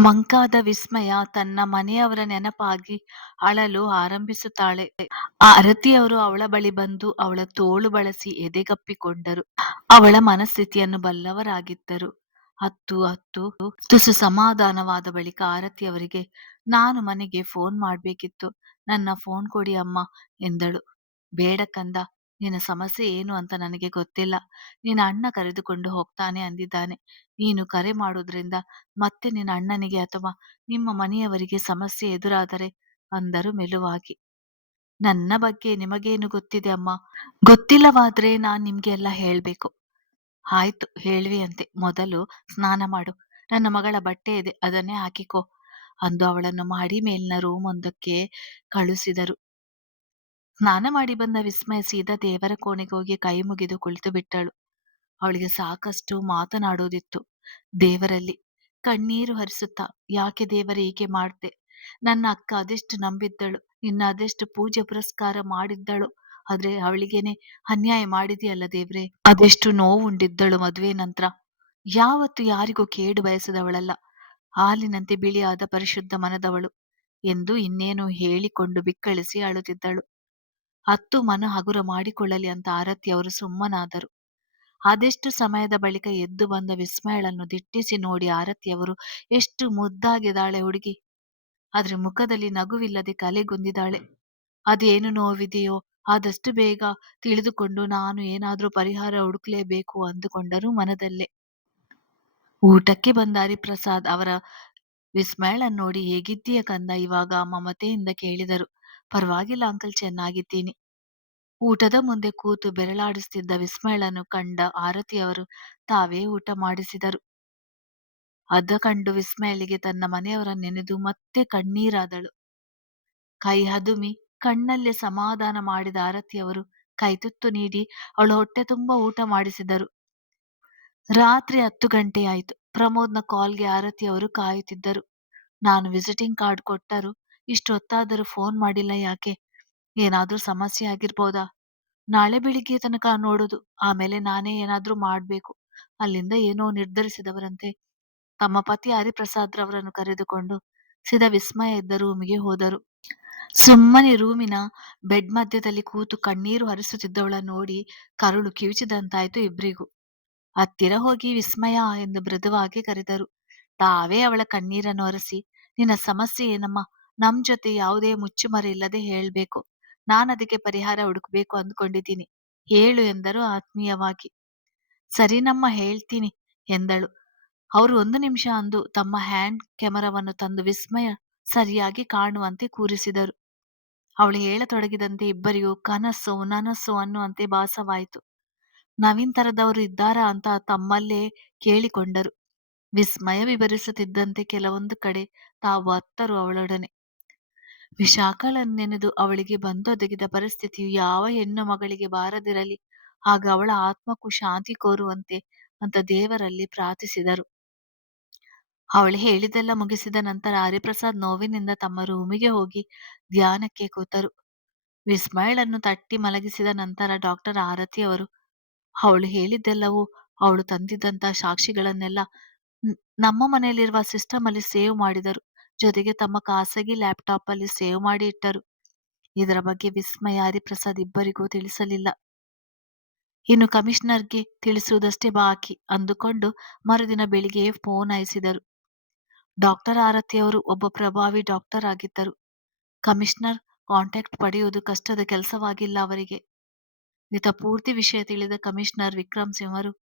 ಮಂಕಾದ ವಿಸ್ಮಯ ತನ್ನ ಮನೆಯವರ ನೆನಪಾಗಿ ಅಳಲು ಆರಂಭಿಸುತ್ತಾಳೆ. ಆರತಿಯವರು ಅವಳ ಬಳಿ ಬಂದು ಅವಳ ತೋಳು ಬಳಸಿ ಎದೆಗಪ್ಪಿಕೊಂಡರು. ಅವಳ ಮನಸ್ಥಿತಿಯನ್ನು ಬಲ್ಲವರಾಗಿದ್ದರು. ಹತ್ತು ಹತ್ತು ತುಸು ಸಮಾಧಾನವಾದ ಬಳಿಕ ಆರತಿಯವರಿಗೆ, ನಾನು ಮನೆಗೆ ಫೋನ್ ಮಾಡ್ಬೇಕಿತ್ತು, ನನ್ನ ಫೋನ್ ಕೊಡಿ ಅಮ್ಮ ಎಂದಳು. ಬೇಡ ಕಂದ, ನಿನ್ನ ಸಮಸ್ಯೆ ಏನು ಅಂತ ನನಗೆ ಗೊತ್ತಿಲ್ಲ. ನಿನ್ನ ಅಣ್ಣ ಕರೆದುಕೊಂಡು ಹೋಗ್ತಾನೆ ಅಂದಿದ್ದಾನೆ. ನೀನು ಕರೆ ಮಾಡೋದ್ರಿಂದ ಮತ್ತೆ ನಿನ್ನ ಅಣ್ಣನಿಗೆ ಅಥವಾ ನಿಮ್ಮ ಮನೆಯವರಿಗೆ ಸಮಸ್ಯೆ ಎದುರಾದರೆ ಅಂದರು ಮೆಲುವಾಗಿ. ನನ್ನ ಬಗ್ಗೆ ನಿಮಗೇನು ಗೊತ್ತಿದೆ ಅಮ್ಮ? ಗೊತ್ತಿಲ್ಲವಾದ್ರೆ ನಾನ್ ನಿಮ್ಗೆ ಎಲ್ಲ ಹೇಳ್ಬೇಕು. ಆಯ್ತು, ಹೇಳ್ವಿಯಂತೆ. ಮೊದಲು ಸ್ನಾನ ಮಾಡು. ನನ್ನ ಮಗಳ ಬಟ್ಟೆ ಇದೆ, ಅದನ್ನೇ ಹಾಕಿಕೋ ಅಂದು ಅವಳನ್ನು ಮಾಡಿ ಮೇಲಿನ ರೂಮ್ ಒಂದಕ್ಕೆ ಕಳುಹಿಸಿದರು. ಸ್ನಾನ ಮಾಡಿ ಬಂದ ವಿಸ್ಮಯ ಸೀದಾ ದೇವರ ಕೋಣೆಗೆ ಹೋಗಿ ಕೈ ಮುಗಿದು ಕುಳಿತು ಬಿಟ್ಟಳು. ಅವಳಿಗೆ ಸಾಕಷ್ಟು ಮಾತನಾಡುವುದಿತ್ತು ದೇವರಲ್ಲಿ. ಕಣ್ಣೀರು ಹರಿಸುತ್ತಾ, ಯಾಕೆ ದೇವರೇ ಹೀಗೆ ಮಾಡ್ದೆ? ನನ್ನ ಅಕ್ಕ ಅದೆಷ್ಟು ನಂಬಿದ್ದಳು, ನಿನ್ನ ಅದೆಷ್ಟು ಪೂಜೆ ಪುರಸ್ಕಾರ ಮಾಡಿದ್ದಳು, ಆದ್ರೆ ಅವಳಿಗೇನೆ ಅನ್ಯಾಯ ಮಾಡಿದೆಯಲ್ಲ ದೇವ್ರೆ. ಅದೆಷ್ಟು ನೋವುಂಡಿದ್ದಳು ಮದುವೆ ನಂತರ. ಯಾವತ್ತು ಯಾರಿಗೂ ಕೇಡು ಬಯಸದವಳಲ್ಲ, ಹಾಲಿನಂತೆ ಬಿಳಿಯಾದ ಪರಿಶುದ್ಧ ಮನದವಳು ಎಂದು ಇನ್ನೇನು ಹೇಳಿಕೊಂಡು ಬಿಕ್ಕಳಿಸಿ ಅಳುತ್ತಿದ್ದಳು. ಹತ್ತು ಮನ ಹಗುರ ಮಾಡಿಕೊಳ್ಳಲಿ ಅಂತ ಆರತಿಯವರು ಸುಮ್ಮನಾದರು. ಅದೆಷ್ಟು ಸಮಯದ ಬಳಿಕ ಎದ್ದು ಬಂದ ವಿಸ್ಮಯಳನ್ನು ದಿಟ್ಟಿಸಿ ನೋಡಿ ಆರತಿಯವರು, ಎಷ್ಟು ಮುದ್ದಾಗಿದ್ದಾಳೆ ಹುಡುಗಿ, ಆದ್ರೆ ಮುಖದಲ್ಲಿ ನಗುವಿಲ್ಲದೆ ಕಲೆಗುಂದಿದ್ದಾಳೆ. ಅದೇನು ನೋವಿದೆಯೋ ಆದಷ್ಟು ಬೇಗ ತಿಳಿದುಕೊಂಡು ನಾನು ಏನಾದ್ರೂ ಪರಿಹಾರ ಹುಡುಕ್ಲೇಬೇಕು ಅಂದುಕೊಂಡರು ಮನದಲ್ಲೇ. ಊಟಕ್ಕೆ ಬಂದ ಹರಿಪ್ರಸಾದ್ ಅವರ ವಿಸ್ಮಯಳನ್ನು ನೋಡಿ, ಹೇಗಿದ್ದೀಯ ಕಂದ ಇವಾಗ ಮಮತೆಯಿಂದ ಕೇಳಿದರು. ಪರವಾಗಿಲ್ಲ ಅಂಕಲ್, ಚೆನ್ನಾಗಿದ್ದೀನಿ. ಊಟದ ಮುಂದೆ ಕೂತು ಬೆರಳಾಡಿಸುತ್ತಿದ್ದ ವಿಸ್ಮಯಳನ್ನು ಕಂಡ ಆರತಿಯವರು ತಾವೇ ಊಟ ಮಾಡಿಸಿದರು. ಅದ ಕಂಡು ವಿಸ್ಮಯಳಿಗೆ ತನ್ನ ಮನೆಯವರನ್ನು ನೆನೆದು ಮತ್ತೆ ಕಣ್ಣೀರಾದಳು. ಕೈ ಹದುಮಿ ಕಣ್ಣಲ್ಲೇ ಸಮಾಧಾನ ಮಾಡಿದ ಆರತಿಯವರು ಕೈತುತ್ತು ನೀಡಿ ಅವಳ ಹೊಟ್ಟೆ ತುಂಬ ಊಟ ಮಾಡಿಸಿದರು. ರಾತ್ರಿ 10 ಗಂಟೆ ಆಯಿತು. ಪ್ರಮೋದ್ನ ಕಾಲ್ಗೆ ಆರತಿಯವರು ಕಾಯುತ್ತಿದ್ದರು. ನಾನು ವಿಸಿಟಿಂಗ್ ಕಾರ್ಡ್ ಕೊಟ್ಟರು, ಇಷ್ಟೊತ್ತಾದರೂ ಫೋನ್ ಮಾಡಿಲ್ಲ ಯಾಕೆ? ಏನಾದ್ರೂ ಸಮಸ್ಯೆ ಆಗಿರ್ಬೋದಾ? ನಾಳೆ ಬೆಳಿಗ್ಗೆ ತನಕ ನೋಡೋದು, ಆಮೇಲೆ ನಾನೇ ಏನಾದ್ರೂ ಮಾಡ್ಬೇಕು. ಅಲ್ಲಿಂದ ಏನೋ ನಿರ್ಧರಿಸಿದವರಂತೆ ತಮ್ಮ ಪತಿ ಹರಿಪ್ರಸಾದ್ ರವರನ್ನು ಕರೆದುಕೊಂಡು ಸೀದಾ ವಿಸ್ಮಯ ಇದ್ದ ರೂಮಿಗೆ ಹೋದರು. ಸುಮ್ಮನೆ ರೂಮಿನ ಬೆಡ್ ಮಧ್ಯದಲ್ಲಿ ಕೂತು ಕಣ್ಣೀರು ಹರಿಸುತ್ತಿದ್ದವಳನ್ನು ನೋಡಿ ಕರುಳು ಕಿವಿಚಿದಂತಾಯ್ತು ಇಬ್ರಿಗೂ. ಹತ್ತಿರ ಹೋಗಿ ವಿಸ್ಮಯ ಎಂದು ಮೃದುವಾಗಿ ಕರೆದರು. ತಾವೇ ಅವಳ ಕಣ್ಣೀರನ್ನು ಒರೆಸಿ, ನಿನ್ನ ಸಮಸ್ಯೆ ಏನಮ್ಮ? ನಮ್ ಜೊತೆ ಯಾವುದೇ ಮುಚ್ಚುಮರೆ ಇಲ್ಲದೆ ಹೇಳ್ಬೇಕು. ನಾನದಕ್ಕೆ ಪರಿಹಾರ ಹುಡುಕ್ಬೇಕು ಅಂದ್ಕೊಂಡಿದ್ದೀನಿ, ಹೇಳು ಎಂದರು ಆತ್ಮೀಯವಾಗಿ. ಸರಿನಮ್ಮ, ಹೇಳ್ತೀನಿ ಎಂದಳು. ಅವರು 1 ನಿಮಿಷ ಅಂದು ತಮ್ಮ ಹ್ಯಾಂಡ್ ಕ್ಯಾಮರಾವನ್ನು ತಂದು ವಿಸ್ಮಯ ಸರಿಯಾಗಿ ಕಾಣುವಂತೆ ಕೂರಿಸಿದರು. ಅವಳು ಹೇಳತೊಡಗಿದಂತೆ ಇಬ್ಬರಿಗೂ ಕನಸು ನನಸು ಅನ್ನುವಂತೆ ಭಾಸವಾಯಿತು. ನವೀನ್ ತರದವರು ಇದ್ದಾರಾ ಅಂತ ತಮ್ಮಲ್ಲೇ ಕೇಳಿಕೊಂಡರು. ವಿಸ್ಮಯ ವಿವರಿಸುತ್ತಿದ್ದಂತೆ ಕೆಲವೊಂದು ಕಡೆ ತಾವು ಅತ್ತರು ಅವಳೊಡನೆ. ವಿಶಾಖಳನ್ನು ನೆನೆದು ಅವಳಿಗೆ ಬಂದೊದಗಿದ ಪರಿಸ್ಥಿತಿಯು ಯಾವ ಹೆಣ್ಣು ಮಗಳಿಗೆ ಬಾರದಿರಲಿ, ಆಗ ಅವಳ ಆತ್ಮಕ್ಕೂ ಶಾಂತಿ ಕೋರುವಂತೆ ಅಂತ ದೇವರಲ್ಲಿ ಪ್ರಾರ್ಥಿಸಿದರು. ಅವಳು ಹೇಳಿದ್ದೆಲ್ಲ ಮುಗಿಸಿದ ನಂತರ ಹರಿಪ್ರಸಾದ್ ನೋವಿನಿಂದ ತಮ್ಮ ರೂಮಿಗೆ ಹೋಗಿ ಧ್ಯಾನಕ್ಕೆ ಕೂತರು. ವಿಸ್ಮಯಳನ್ನು ತಟ್ಟಿ ಮಲಗಿಸಿದ ನಂತರ ಡಾಕ್ಟರ್ ಆರತಿಯವರು ಅವಳು ಹೇಳಿದ್ದೆಲ್ಲವೂ, ಅವಳು ತಂದಿದ್ದಂತ ಸಾಕ್ಷಿಗಳನ್ನೆಲ್ಲ ನಮ್ಮ ಮನೆಯಲ್ಲಿರುವ ಸಿಸ್ಟಮ್ ಅಲ್ಲಿ ಸೇವ್ ಮಾಡಿದರು. ಜೊತೆಗೆ ತಮ್ಮ ಖಾಸಗಿ ಲ್ಯಾಪ್ಟಾಪ್ ಅಲ್ಲಿ ಸೇವ್ ಮಾಡಿ ಇಟ್ಟರು. ಇದರ ಬಗ್ಗೆ ವಿಸ್ಮಯ ಹರಿಪ್ರಸಾದ್ ಇಬ್ಬರಿಗೂ ತಿಳಿಸಲಿಲ್ಲ. ಇನ್ನು ಕಮಿಷನರ್ಗೆ ತಿಳಿಸುವುದಷ್ಟೇ ಬಾಕಿ ಅಂದುಕೊಂಡು ಮರುದಿನ ಬೆಳಿಗ್ಗೆ ಫೋನ್ ಹಾಯಿಸಿದರು. ಡಾಕ್ಟರ್ ಆರತಿಯವರು ಒಬ್ಬ ಪ್ರಭಾವಿ ಡಾಕ್ಟರ್ ಆಗಿದ್ದರು. ಕಮಿಷನರ್ ಕಾಂಟ್ಯಾಕ್ಟ್ ಪಡೆಯುವುದು ಕಷ್ಟದ ಕೆಲಸವಾಗಿಲ್ಲ ಅವರಿಗೆ. ಈತ ಪೂರ್ತಿ ವಿಷಯ ತಿಳಿದ ಕಮಿಷನರ್ ವಿಕ್ರಮ್ ಸಿಂಹರು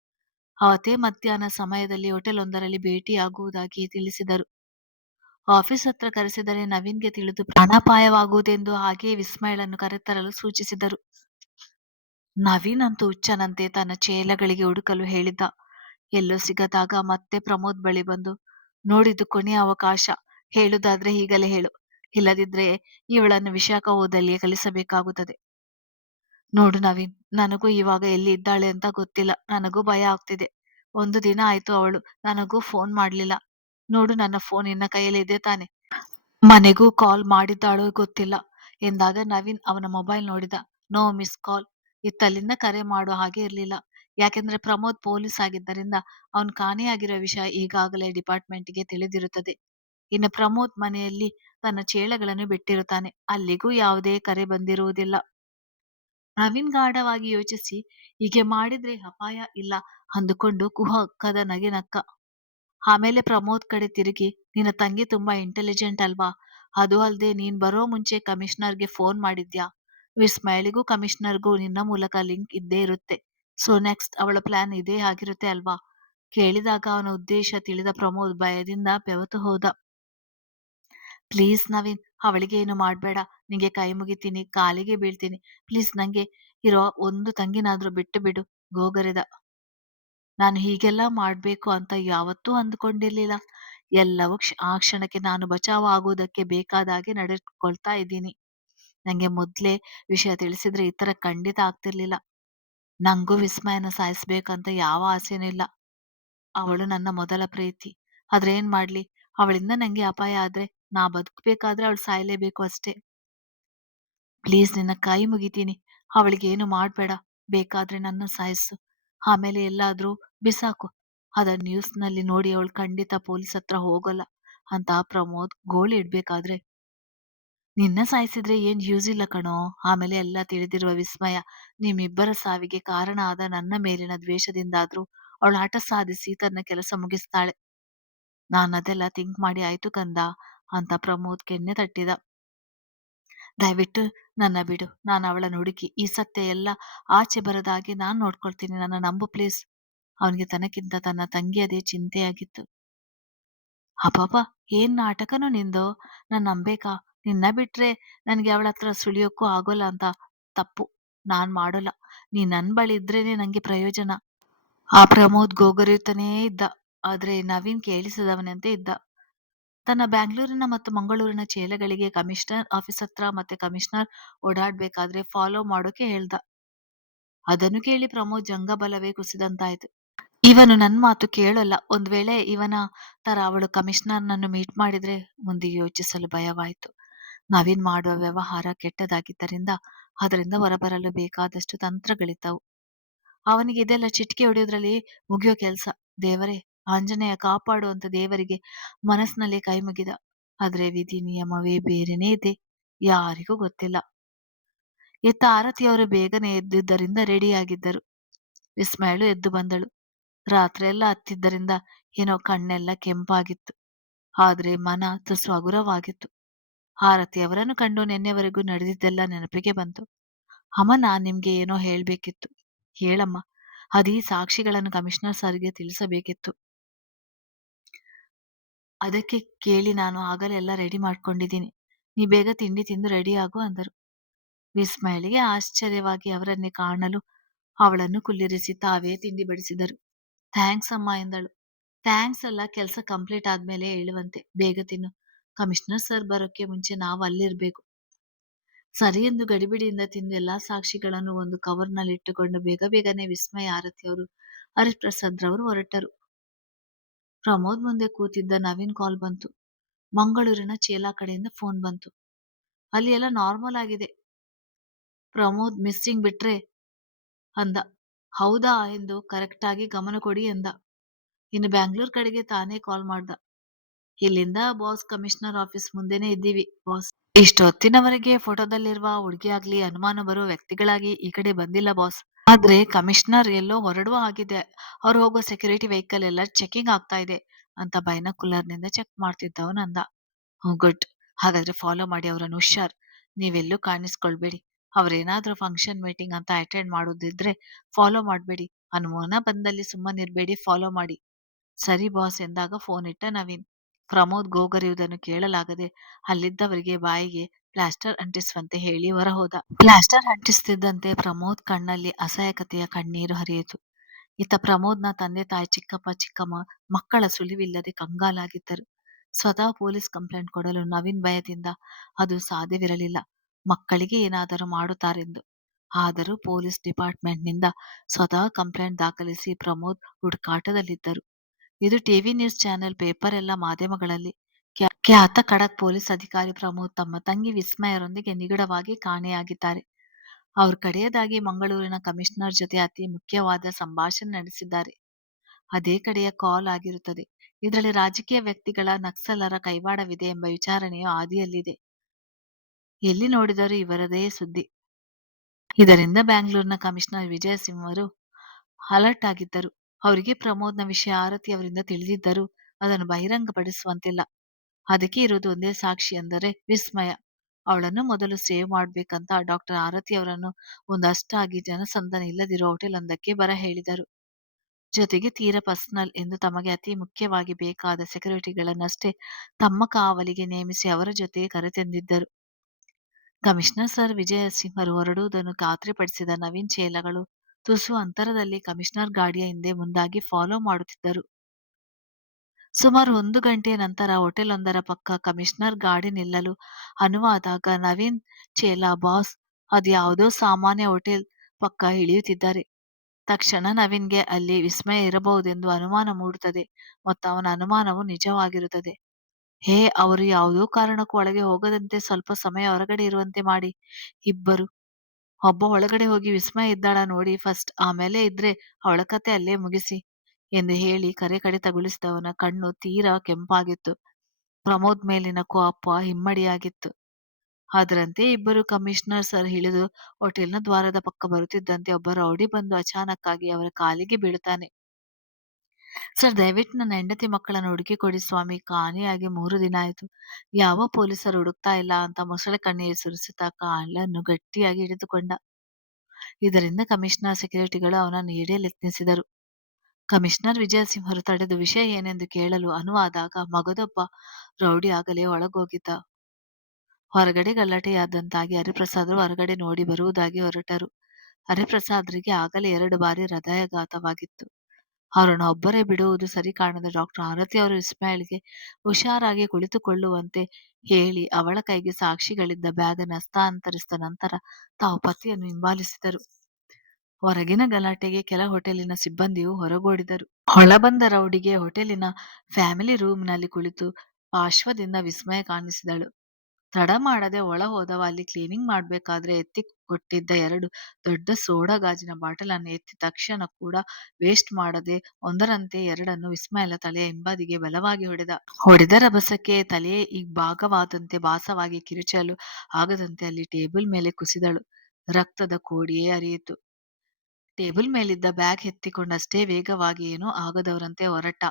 ಅವತ್ತೇ ಮಧ್ಯಾಹ್ನ ಸಮಯದಲ್ಲಿ ಹೋಟೆಲ್ ಒಂದರಲ್ಲಿ ಭೇಟಿಯಾಗುವುದಾಗಿ ತಿಳಿಸಿದರು. ಆಫೀಸ್ ಹತ್ರ ಕರೆಸಿದರೆ ನವೀನ್ಗೆ ತಿಳಿದು ಪ್ರಾಣಾಪಾಯವಾಗುವುದೆಂದು ಹಾಗೆಯೇ ವಿಸ್ಮಯಳನ್ನು ಕರೆತರಲು ಸೂಚಿಸಿದರು. ನವೀನ್ ಅಂತೂ ಹುಚ್ಚನಂತೆ ತನ್ನ ಚೇಲಗಳಿಗೆ ಹುಡುಕಲು ಹೇಳಿದ್ದ. ಎಲ್ಲೂ ಸಿಗದಾಗ ಮತ್ತೆ ಪ್ರಮೋದ್ ಬಳಿ ಬಂದು, ನೋಡಿದ್ದು ಕೊನೆಯ ಅವಕಾಶ, ಹೇಳುದಾದ್ರೆ ಈಗಲೇ ಹೇಳು, ಇಲ್ಲದಿದ್ರೆ ಇವಳನ್ನು ವಿಶಾಖದಲ್ಲಿಯೇ ಕಲಿಸಬೇಕಾಗುತ್ತದೆ. ನೋಡು ನವೀನ್, ನನಗೂ ಇವಾಗ ಎಲ್ಲಿ ಇದ್ದಾಳೆ ಅಂತ ಗೊತ್ತಿಲ್ಲ. ನನಗೂ ಭಯ ಆಗ್ತಿದೆ. 1 ದಿನ ಆಯ್ತು ಅವಳು ನನಗೂ ಫೋನ್ ಮಾಡ್ಲಿಲ್ಲ. ನೋಡು, ನನ್ನ ಫೋನ್ ನಿನ್ನ ಕೈಯಲ್ಲಿ ಇದೆ ತಾನೆ? ಮನೆಗೂ ಕಾಲ್ ಮಾಡಿದ್ದಾಳೋ ಗೊತ್ತಿಲ್ಲ ಎಂದಾಗ ನವೀನ್ ಅವನ ಮೊಬೈಲ್ ನೋಡಿದ. No miss call. ಇತ್ತಲ್ಲಿಂದ ಕರೆ ಮಾಡೋ ಹಾಗೆ ಇರ್ಲಿಲ್ಲ. ಯಾಕೆಂದ್ರೆ ಪ್ರಮೋದ್ ಪೊಲೀಸ್ ಆಗಿದ್ದರಿಂದ ಅವನು ಕಾಣೆಯಾಗಿರೋ ವಿಷಯ ಈಗಾಗಲೇ ಡಿಪಾರ್ಟ್ಮೆಂಟ್ಗೆ ತಿಳಿದಿರುತ್ತದೆ. ಇನ್ನು ಪ್ರಮೋದ್ ಮನೆಯಲ್ಲಿ ತನ್ನ ಚೇಳಗಳನ್ನು ಬಿಟ್ಟಿರುತ್ತಾನೆ. ಅಲ್ಲಿಗೂ ಯಾವುದೇ ಕರೆ ಬಂದಿರುವುದಿಲ್ಲ. ನವೀನ್ ಗಾಢವಾಗಿ ಯೋಚಿಸಿ ಹೀಗೆ ಮಾಡಿದ್ರೆ ಅಪಾಯ ಇಲ್ಲ ಅಂದುಕೊಂಡು ಕುಹಕದ ನಗೆ ನಕ್ಕ. ಆಮೇಲೆ ಪ್ರಮೋದ್ ಕಡೆ ತಿರುಗಿ, ನಿನ್ನ ತಂಗಿ ತುಂಬಾ ಇಂಟೆಲಿಜೆಂಟ್ ಅಲ್ವಾ? ಅದು ಅಲ್ದೆ ನೀನ್ ಬರೋ ಮುಂಚೆ ಕಮಿಷನರ್ಗೆ ಫೋನ್ ಮಾಡಿದ್ಯಾ? ವಿಸ್ಮಯಳಿಗೂ ಕಮಿಷನರ್ಗೂ ನಿನ್ನ ಮೂಲಕ ಲಿಂಕ್ ಇದ್ದೇ ಇರುತ್ತೆ. ಸೊ ನೆಕ್ಸ್ಟ್ ಅವಳ ಪ್ಲಾನ್ ಇದೇ ಆಗಿರುತ್ತೆ ಅಲ್ವಾ? ಕೇಳಿದಾಗ ಅವನ ಉದ್ದೇಶ ತಿಳಿದ ಪ್ರಮೋದ್ ಭಯದಿಂದ ಬೆವತು ಹೋದ. ಪ್ಲೀಸ್ ನವೀನ್, ಅವಳಿಗೆ ಏನು ಮಾಡ್ಬೇಡ. ನಿಂಗೆ ಕೈ ಮುಗಿತೀನಿ, ಕಾಲಿಗೆ ಬೀಳ್ತೀನಿ. ಪ್ಲೀಸ್ ನಂಗೆ ಇರೋ ಒಂದು ತಂಗಿನಾದ್ರೂ ಬಿಟ್ಟು ಬಿಡು, ಗೋಗರೆದ. ನಾನು ಹೀಗೆಲ್ಲ ಮಾಡ್ಬೇಕು ಅಂತ ಯಾವತ್ತೂ ಅಂದ್ಕೊಂಡಿರ್ಲಿಲ್ಲ. ಎಲ್ಲವೂ ಆ ಕ್ಷಣಕ್ಕೆ ನಾನು ಬಚಾವ್ ಆಗುವುದಕ್ಕೆ ಬೇಕಾದ ಹಾಗೆ ನಡೆದುಕೊಳ್ತಾ ಇದ್ದೀನಿ. ನಂಗೆ ಮೊದ್ಲೇ ವಿಷಯ ತಿಳಿಸಿದ್ರೆ ಈ ತರ ಖಂಡಿತ ಆಗ್ತಿರ್ಲಿಲ್ಲ. ನಂಗೂ ವಿಸ್ಮಯನ ಸಾಯಿಸ್ಬೇಕಂತ ಯಾವ ಆಸೆನೂ ಇಲ್ಲ. ಅವಳು ನನ್ನ ಮೊದಲ ಪ್ರೀತಿ. ಆದ್ರೆ ಏನ್ ಮಾಡ್ಲಿ, ಅವಳಿಂದ ನಂಗೆ ಅಪಾಯ ಆದ್ರೆ ನಾ ಬದುಕ್ಬೇಕಾದ್ರೆ ಅವಳು ಸಾಯ್ಲೇಬೇಕು ಅಷ್ಟೇ. ಪ್ಲೀಸ್ ನಿನ್ನ ಕೈ ಮುಗಿತೀನಿ, ಅವಳಿಗೆ ಏನು ಮಾಡ್ಬೇಡ. ಬೇಕಾದ್ರೆ ನನ್ನ ಸಾಯಿಸು, ಆಮೇಲೆ ಎಲ್ಲಾದ್ರೂ ಬಿಸಾಕು. ಅದನ್ನ ನ್ಯೂಸ್ನಲ್ಲಿ ನೋಡಿ ಅವಳು ಖಂಡಿತ ಪೊಲೀಸ್ ಹತ್ರ ಹೋಗಲ್ಲ ಅಂತ ಪ್ರಮೋದ್ ಗೋಳು ಇಡ್ಬೇಕಾದ್ರೆ, ನಿನ್ನ ಸಾಯಿಸಿದ್ರೆ ಏನ್ ಯೂಸ್ ಇಲ್ಲ ಕಣೋ. ಆಮೇಲೆ ಎಲ್ಲ ತಿಳಿದಿರುವ ವಿಸ್ಮಯ ನಿಮ್ಮಿಬ್ಬರ ಸಾವಿಗೆ ಕಾರಣ ಆದ ನನ್ನ ಮೇಲಿನ ದ್ವೇಷದಿಂದಾದ್ರೂ ಅವಳು ಹಠ ಸಾಧಿಸಿ ತನ್ನ ಕೆಲಸ ಮುಗಿಸ್ತಾಳೆ. ನಾನದೆಲ್ಲ ಥಿಂಕ್ ಮಾಡಿ ಆಯ್ತು ಕಂದ ಅಂತ ಪ್ರಮೋದ್ ಕೆನ್ನೆ ತಟ್ಟಿದ. ದಯವಿಟ್ಟು ನನ್ನ ಬಿಡು, ನಾನು ಅವಳನ್ನ ಹುಡುಕಿ ಈ ಸತ್ಯ ಎಲ್ಲ ಆಚೆ ಬರದ ಹಾಗೆ ನಾನ್ ನೋಡ್ಕೊಳ್ತೀನಿ, ನನ್ನ ನಂಬು ಪ್ಲೀಸ್. ಅವನಿಗೆ ತನಕ್ಕಿಂತ ತನ್ನ ತಂಗಿಯದೇ ಚಿಂತೆಯಾಗಿತ್ತು. ಅಬ್ಬಬ್ಬ, ಏನ್ ನಾಟಕನೋ ನಿಂದು. ನಾನ್ ನಂಬೇಕಾ? ನಿನ್ನ ಬಿಟ್ರೆ ನನ್ಗೆ ಅವಳ ಹತ್ರ ಸುಳಿಯೋಕ್ಕೂ ಆಗೋಲ್ಲ ಅಂತ. ತಪ್ಪು, ನಾನ್ ಮಾಡೋಲ್ಲ. ನೀ ನನ್ ಬಳಿ ಇದ್ರೇನೆ ನಂಗೆ ಪ್ರಯೋಜನ. ಆ ಪ್ರಮೋದ್ ಗೋಗರಿಯುತ್ತಾನೇ ಇದ್ದ. ಆದ್ರೆ ನವೀನ್ ಕೇಳಿಸದವನಂತೆ ಇದ್ದ. ತನ್ನ ಬ್ಯಾಂಗ್ಳೂರಿನ ಮತ್ತು ಮಂಗಳೂರಿನ ಚೇಲೆಗಳಿಗೆ ಕಮಿಷನರ್ ಆಫೀಸ್ ಹತ್ರ ಮತ್ತೆ ಕಮಿಷನರ್ ಓಡಾಡ್ಬೇಕಾದ್ರೆ ಫಾಲೋ ಮಾಡೋಕೆ ಹೇಳ್ದ. ಅದನ್ನು ಕೇಳಿ ಪ್ರಮೋದ್ ಜಂಗಬಲವೇ ಕುಸಿದಂತಾಯ್ತು. ಇವನು ನನ್ ಮಾತು ಕೇಳೋಲ್ಲ. ಒಂದ್ ವೇಳೆ ಇವನ ತರ ಅವಳು ಕಮಿಷನರ್ನನ್ನು ಮೀಟ್ ಮಾಡಿದ್ರೆ ಮುಂದೆ ಯೋಚಿಸಲು ಭಯವಾಯ್ತು. ನವೀನ್ ಮಾಡುವ ವ್ಯವಹಾರ ಕೆಟ್ಟದಾಗಿದ್ದರಿಂದ ಅದರಿಂದ ಹೊರಬರಲು ಬೇಕಾದಷ್ಟು ತಂತ್ರಗಳಿದ್ದವು. ಅವನಿಗೆ ಇದೆಲ್ಲ ಚಿಟಿಕೆ ಹೊಡೆಯೋದ್ರಲ್ಲಿ ಮುಗಿಯೋ ಕೆಲ್ಸ. ದೇವರೇ, ಆಂಜನೇಯ ಕಾಪಾಡು ಅಂತ ದೇವರಿಗೆ ಮನಸ್ಸಿನಲ್ಲಿ ಕೈ ಮುಗಿದ. ಆದ್ರೆ ವಿಧಿ ನಿಯಮವೇ ಬೇರೆನೇ ಇದೆ, ಯಾರಿಗೂ ಗೊತ್ತಿಲ್ಲ. ಇತ್ತ ಆರತಿಯವರು ಬೇಗನೆ ಎದ್ದಿದ್ದರಿಂದ ರೆಡಿಯಾಗಿದ್ದರು. ವಿಸ್ಮಯಳು ಎದ್ದು ಬಂದಳು. ರಾತ್ರಿಯೆಲ್ಲ ಹತ್ತಿದ್ದರಿಂದ ಏನೋ ಕಣ್ಣೆಲ್ಲ ಕೆಂಪಾಗಿತ್ತು. ಆದ್ರೆ ಮನ ತುಸು ಹಗುರವಾಗಿತ್ತು. ಆರತಿಯವರನ್ನು ಕಂಡು ನಿನ್ನೆವರೆಗೂ ನಡೆದಿದ್ದೆಲ್ಲ ನೆನಪಿಗೆ ಬಂತು. ಅಮ್ಮ, ನಾನ್ ನಿಮ್ಗೆ ಏನೋ ಹೇಳ್ಬೇಕಿತ್ತು. ಹೇಳಮ್ಮ. ಅದೀ ಸಾಕ್ಷಿಗಳನ್ನು ಕಮಿಷನರ್ ಸರ್ಗೆ ತಿಳಿಸಬೇಕಿತ್ತು. ಅದಕ್ಕೆ ಕೇಳಿ ನಾನು ಆಗಲೇ ಎಲ್ಲ ರೆಡಿ ಮಾಡ್ಕೊಂಡಿದ್ದೀನಿ. ನೀ ಬೇಗ ತಿಂಡಿ ತಿಂದು ರೆಡಿ ಆಗು ಅಂದರು. ವಿಸ್ಮಯಳಿಗೆ ಆಶ್ಚರ್ಯವಾಗಿ ಅವರನ್ನೇ ಕಾಣಲು ಅವಳನ್ನು ಕುಳ್ಳಿರಿಸಿ ತಾವೇ ತಿಂಡಿ ಬಡಿಸಿದರು. ಥ್ಯಾಂಕ್ಸ್ ಅಮ್ಮ ಎಂದಳು. ಥ್ಯಾಂಕ್ಸ್ ಅಲ್ಲ, ಕೆಲಸ ಕಂಪ್ಲೀಟ್ ಆದ್ಮೇಲೆ ಹೇಳುವಂತೆ. ಬೇಗ ತಿನ್ನು, ಕಮಿಷನರ್ ಸರ್ ಬರೋಕ್ಕೆ ಮುಂಚೆ ನಾವು ಅಲ್ಲಿರ್ಬೇಕು. ಸರಿ ಎಂದು ಗಡಿಬಿಡಿಯಿಂದ ತಿಂದು ಎಲ್ಲಾ ಸಾಕ್ಷಿಗಳನ್ನು ಒಂದು ಕವರ್ನಲ್ಲಿಟ್ಟುಕೊಂಡು ಬೇಗ ಬೇಗನೆ ವಿಸ್ಮಯ ಆರತಿಯವರು ಹರಿಪ್ರಸಾದ್ ರವರು ಹೊರಟರು. ಪ್ರಮೋದ್ ಮುಂದೆ ಕೂತಿದ್ದ ನವೀನ್ ಕಾಲ್ ಬಂತು. ಮಂಗಳೂರಿನ ಚೇಲಾ ಕಡೆಯಿಂದ ಫೋನ್ ಬಂತು. ಅಲ್ಲಿ ಎಲ್ಲ ನಾರ್ಮಲ್ ಆಗಿದೆ. ಪ್ರಮೋದ್ ಮಿಸ್ಸಿಂಗ್ ಬಿಟ್ರೆ ಅಂದ. ಹೌದಾ ಎಂದು ಕರೆಕ್ಟ್ ಆಗಿ ಗಮನ ಕೊಡಿ ಎಂದ. ಇನ್ನು ಬ್ಯಾಂಗ್ಳೂರ್ ಕಡೆಗೆ ತಾನೇ ಕಾಲ್ ಮಾಡ್ದ. ಇಲ್ಲಿಂದ ಬಾಸ್ ಕಮಿಷನರ್ ಆಫೀಸ್ ಮುಂದೆನೆ ಇದ್ದೀವಿ ಬಾಸ್. ಇಷ್ಟೊತ್ತಿನವರೆಗೆ ಫೋಟೋದಲ್ಲಿರುವ ಹುಡುಗಿ ಆಗ್ಲಿ ಅನುಮಾನ ಬರುವ ವ್ಯಕ್ತಿಗಳಾಗಿ ಈ ಕಡೆ ಬಂದಿಲ್ಲ ಬಾಸ್. ಆದ್ರೆ ಕಮಿಷನರ್ ಎಲ್ಲೋ ಹೊರಡುವ ಆಗಿದೆ. ಅವ್ರು ಹೋಗೋ ಸೆಕ್ಯೂರಿಟಿ ವೆಹಿಕಲ್ ಎಲ್ಲ ಚೆಕಿಂಗ್ ಆಗ್ತಾ ಇದೆ ಅಂತ ಬೈನಾಕುಲರ್ ನಿಂದ ಚೆಕ್ ಮಾಡ್ತಿದ್ದವನಂದ. ಗುಡ್. ಹಾಗಾದ್ರೆ ಫಾಲೋ ಮಾಡಿ ಅವರನ್ನು, ಹುಷಾರ್. ನೀವೆಲ್ಲೂ ಕಾಣಿಸ್ಕೊಳ್ಬೇಡಿ. ಅವ್ರೇನಾದ್ರೂ ಫಂಕ್ಷನ್ ಮೀಟಿಂಗ್ ಅಂತ ಅಟೆಂಡ್ ಮಾಡೋದಿದ್ರೆ ಫಾಲೋ ಮಾಡ್ಬೇಡಿ. ಅನುಮಾನ ಬಂದಲ್ಲಿ ಸುಮ್ಮನಿರ್ಬೇಡಿ, ಫಾಲೋ ಮಾಡಿ. ಸರಿ ಬಾಸ್ ಎಂದಾಗ ಫೋನ್ ಇಟ್ಟ ನವೀನ್. ಪ್ರಮೋದ್ ಗೋಗರಿಯುವುದನ್ನು ಕೇಳಲಾಗದೆ ಅಲ್ಲಿದ್ದವರಿಗೆ ಬಾಯಿಗೆ ಪ್ಲಾಸ್ಟರ್ ಅಂಟಿಸುವಂತೆ ಹೇಳಿ ಹೊರ ಹೋದ. ಪ್ಲಾಸ್ಟರ್ ಅಂಟಿಸ್ತಿದ್ದಂತೆ ಪ್ರಮೋದ್ ಕಣ್ಣಲ್ಲಿ ಅಸಹಾಯಕತೆಯ ಕಣ್ಣೀರು ಹರಿಯಿತು. ಇತ್ತ ಪ್ರಮೋದ್ನ ತಂದೆ ತಾಯಿ, ಚಿಕ್ಕಪ್ಪ ಚಿಕ್ಕಮ್ಮ ಮಕ್ಕಳ ಸುಳಿವಿಲ್ಲದೆ ಕಂಗಾಲಾಗಿದ್ದರು. ಸ್ವತಃ ಪೊಲೀಸ್ ಕಂಪ್ಲೇಂಟ್ ಕೊಡಲು ನವೀನ್ ಭಯದಿಂದ ಅದು ಸಾಧ್ಯವಿರಲಿಲ್ಲ, ಮಕ್ಕಳಿಗೆ ಏನಾದರೂ ಮಾಡುತ್ತಾರೆಂದು. ಆದರೂ ಪೊಲೀಸ್ ಡಿಪಾರ್ಟ್ಮೆಂಟ್ನಿಂದ ಸ್ವತಃ ಕಂಪ್ಲೇಂಟ್ ದಾಖಲಿಸಿ ಪ್ರಮೋದ್ ಹುಡುಕಾಟದಲ್ಲಿದ್ದರು. ಇದು ಟಿವಿ ನ್ಯೂಸ್ ಚಾನೆಲ್, ಪೇಪರ್ ಎಲ್ಲ ಮಾಧ್ಯಮಗಳಲ್ಲಿ ಖ್ಯಾತ ಖಡಕ್ ಪೊಲೀಸ್ ಅಧಿಕಾರಿ ಪ್ರಮೋದ್ ತಮ್ಮ ತಂಗಿ ವಿಸ್ಮಯರೊಂದಿಗೆ ನಿಗೂಢವಾಗಿ ಕಾಣೆಯಾಗಿದ್ದಾರೆ. ಅವರು ಕಡೆಯದಾಗಿ ಮಂಗಳೂರಿನ ಕಮಿಷನರ್ ಜೊತೆ ಅತಿ ಮುಖ್ಯವಾದ ಸಂಭಾಷಣೆ ನಡೆಸಿದ್ದಾರೆ. ಅದೇ ಕಡೆಯ ಕಾಲ್ ಆಗಿರುತ್ತದೆ. ಇದರಲ್ಲಿ ರಾಜಕೀಯ ವ್ಯಕ್ತಿಗಳ, ನಕ್ಸಲರ ಕೈವಾಡವಿದೆ ಎಂಬ ವಿಚಾರಣೆಯು ಹಾದಿಯಲ್ಲಿದೆ. ಎಲ್ಲಿ ನೋಡಿದರೂ ಇವರದೇ ಸುದ್ದಿ. ಇದರಿಂದ ಬ್ಯಾಂಗ್ಳೂರಿನ ಕಮಿಷನರ್ ವಿಜಯಸಿಂಹರು ಅಲರ್ಟ್ ಆಗಿದ್ದರು. ಅವರಿಗೆ ಪ್ರಮೋದ್ನ ವಿಷಯ ಆರತಿ ಅವರಿಂದ ತಿಳಿದಿದ್ದರೂ ಅದನ್ನು ಬಹಿರಂಗಪಡಿಸುವಂತಿಲ್ಲ. ಅದಕ್ಕೆ ಇರೋದು ಒಂದೇ ಸಾಕ್ಷಿ ಅಂದರೆ ವಿಸ್ಮಯ. ಅವಳನ್ನು ಮೊದಲು ಸೇವ್ ಮಾಡ್ಬೇಕಂತ ಡಾಕ್ಟರ್ ಆರತಿ ಅವರನ್ನು ಒಂದಷ್ಟಾಗಿ ಜನಸಂದಣಿ ಇಲ್ಲದಿರುವ ಹೋಟೆಲೊಂದಕ್ಕೆ ಬರ ಹೇಳಿದರು. ಜೊತೆಗೆ ತೀರಾ ಪರ್ಸನಲ್ ಎಂದು ತಮಗೆ ಅತಿ ಮುಖ್ಯವಾಗಿ ಬೇಕಾದ ಸೆಕ್ಯೂರಿಟಿಗಳನ್ನಷ್ಟೇ ತಮ್ಮ ಕಾವಲಿಗೆ ನೇಮಿಸಿ ಅವರ ಜೊತೆಗೆ ಕರೆತಂದಿದ್ದರು. ಕಮಿಷನರ್ ಸರ್ ವಿಜಯಸಿಂಹರು ಹೊರಡುವುದನ್ನು ಖಾತ್ರಿಪಡಿಸಿದ ನವೀನ್ ಚೇಲಗಳು ತುಸು ಅಂತರದಲ್ಲಿ ಕಮಿಷನರ್ ಗಾಡಿಯ ಹಿಂದೆ ಮುಂದಾಗಿ ಫಾಲೋ ಮಾಡುತ್ತಿದ್ದರು. ಸುಮಾರು 1 ಗಂಟೆಯ ನಂತರ ಹೋಟೆಲೊಂದರ ಪಕ್ಕ ಕಮಿಷನರ್ ಗಾಡಿ ನಿಲ್ಲಲು ಅನುವಾದಾಗ ನವೀನ್ ಚೇಲಾ ಬಾಸ್, ಅದ್ಯಾವುದೋ ಸಾಮಾನ್ಯ ಹೋಟೆಲ್ ಪಕ್ಕ ಇಳಿಯುತ್ತಿದ್ದಾರೆ. ತಕ್ಷಣ ನವೀನ್ಗೆ ಅಲ್ಲಿ ವಿಸ್ಮಯ ಇರಬಹುದೆಂದು ಅನುಮಾನ ಮೂಡುತ್ತದೆ ಮತ್ತು ಅವನ ಅನುಮಾನವು ನಿಜವಾಗಿರುತ್ತದೆ. ಹೇ, ಅವರು ಯಾವುದೋ ಕಾರಣಕ್ಕೂ ಒಳಗೆ ಹೋಗದಂತೆ ಸ್ವಲ್ಪ ಸಮಯ ಹೊರಗಡೆ ಇರುವಂತೆ ಮಾಡಿ. ಇಬ್ಬರು, ಒಬ್ಬ ಒಳಗಡೆ ಹೋಗಿ ವಿಸ್ಮಯ ಇದ್ದಾಳ ನೋಡಿ ಫಸ್ಟ್, ಆಮೇಲೆ ಇದ್ರೆ ಅವಳ ಕತೆ ಅಲ್ಲೇ ಮುಗಿಸಿ ಎಂದು ಹೇಳಿ ಕರೆ ಕಡಿತಗೊಳಿಸಿದವನ ಕಣ್ಣು ತೀರಾ ಕೆಂಪಾಗಿತ್ತು. ಪ್ರಮೋದ್ ಮೇಲಿನ ಕೋಪ ಹಿಮ್ಮಡಿಯಾಗಿತ್ತು. ಅದರಂತೆ ಇಬ್ಬರು ಕಮಿಷನರ್ ಸರ್ ಇಳಿದು ಹೋಟೆಲ್ನ ದ್ವಾರದ ಪಕ್ಕ ಬರುತ್ತಿದ್ದಂತೆ ಒಬ್ಬ ರೌಡಿ ಬಂದು ಅಚಾನಕ್ಕಾಗಿ ಅವರ ಕಾಲಿಗೆ ಬೀಳುತ್ತಾನೆ. ಸರ್, ದಯವಿಟ್ಟು ನನ್ನ ಹೆಂಡತಿ ಮಕ್ಕಳನ್ನು ಹುಡುಕಿಕೊಡಿ ಸ್ವಾಮಿ, ಕಾಣೆಯಾಗಿ 3 ದಿನ ಆಯ್ತು. ಯಾವ ಪೊಲೀಸರು ಹುಡುಕ್ತಾ ಇಲ್ಲ ಅಂತ ಮೊಸಳೆ ಕಣ್ಣೀರು ಸುರಿಸುತ್ತಾ ಕಾಲನ್ನು ಗಟ್ಟಿಯಾಗಿ ಹಿಡಿದುಕೊಂಡ. ಇದರಿಂದ ಕಮಿಷನರ್ ಸೆಕ್ಯೂರಿಟಿಗಳು ಅವನನ್ನು ಹಿಡಿಯಲೆತ್ನಿಸಿದರು. ಕಮಿಷನರ್ ವಿಜಯಸಿಂಹರು ತಡೆದು ವಿಷಯ ಏನೆಂದು ಕೇಳಲು ಅನುವಾದಾಗ ಮಗದೊಬ್ಬ ರೌಡಿ ಆಗಲೇ ಒಳಗೋಗಿದ್ದ. ಹೊರಗಡೆ ಗಲಾಟೆಯಾದಂತಾಗಿ ಹರಿಪ್ರಸಾದರು ಹೊರಗಡೆ ನೋಡಿ ಬರುವುದಾಗಿ ಹೊರಟರು. ಹರಿಪ್ರಸಾದ್ರಿಗೆ ಆಗಲೇ 2 ಬಾರಿ ಹೃದಯಾಘಾತವಾಗಿತ್ತು. ಅವರನ್ನು ಒಬ್ಬರೇ ಬಿಡುವುದು ಸರಿ ಕಾಣದ ಡಾಕ್ಟರ್ ಆರತಿ ಅವರು ಇಸ್ಮಾಯಿಲ್ಗೆ ಹುಷಾರಾಗಿ ಕುಳಿತುಕೊಳ್ಳುವಂತೆ ಹೇಳಿ ಅವಳ ಕೈಗೆ ಸಾಕ್ಷಿಗಳಿದ್ದ ಬ್ಯಾಗ್ ಅನ್ನು ಹಸ್ತಾಂತರಿಸಿದ ನಂತರ ತಾವು ಪತಿಯನ್ನು ಹಿಂಬಾಲಿಸಿದರು. ಹೊರಗಿನ ಗಲಾಟೆಗೆ ಕೆಲ ಹೋಟೆಲಿನ ಸಿಬ್ಬಂದಿಯು ಹೊರಗೋಡಿದರು. ಹೊಳಬಂದ ರೌಡಿಗೆ ಹೋಟೆಲಿನ ಫ್ಯಾಮಿಲಿ ರೂಮ್ನಲ್ಲಿ ಕುಳಿತು ಪಾರ್ಶ್ವದಿಂದ ವಿಸ್ಮಯ ಕಾಣಿಸಿದಳು. ತಡ ಮಾಡದೆ ಒಳ ಹೋದವ ಅಲ್ಲಿ ಕ್ಲೀನಿಂಗ್ ಮಾಡ್ಬೇಕಾದ್ರೆ ಎತ್ತಿ ಕೊಟ್ಟಿದ್ದ 2 ದೊಡ್ಡ ಸೋಡಾ ಗಾಜಿನ ಬಾಟಲನ್ನು ಎತ್ತಿ ತಕ್ಷಣ ಕೂಡ ವೇಸ್ಟ್ ಮಾಡದೆ ಒಂದರಂತೆ 2 ವಿಸ್ಮಯಲ ತಲೆಯ ಹಿಂಬದಿಗೆ ಬಲವಾಗಿ ಹೊಡೆದ ರಭಸಕ್ಕೆ ತಲೆಯೇ ಭಾಗವಾದಂತೆ ಭಾಸವಾಗಿ ಕಿರುಚಲು ಆಗದಂತೆ ಅಲ್ಲಿ ಟೇಬಲ್ ಮೇಲೆ ಕುಸಿದಳು. ರಕ್ತದ ಕೋಡಿಯೇ ಹರಿಯಿತು. ಟೇಬಲ್ ಮೇಲಿದ್ದ ಬ್ಯಾಗ್ ಎತ್ತಿಕೊಂಡಷ್ಟೇ ವೇಗವಾಗಿ ಏನೂ ಆಗದವರಂತೆ ಹೊರಟ.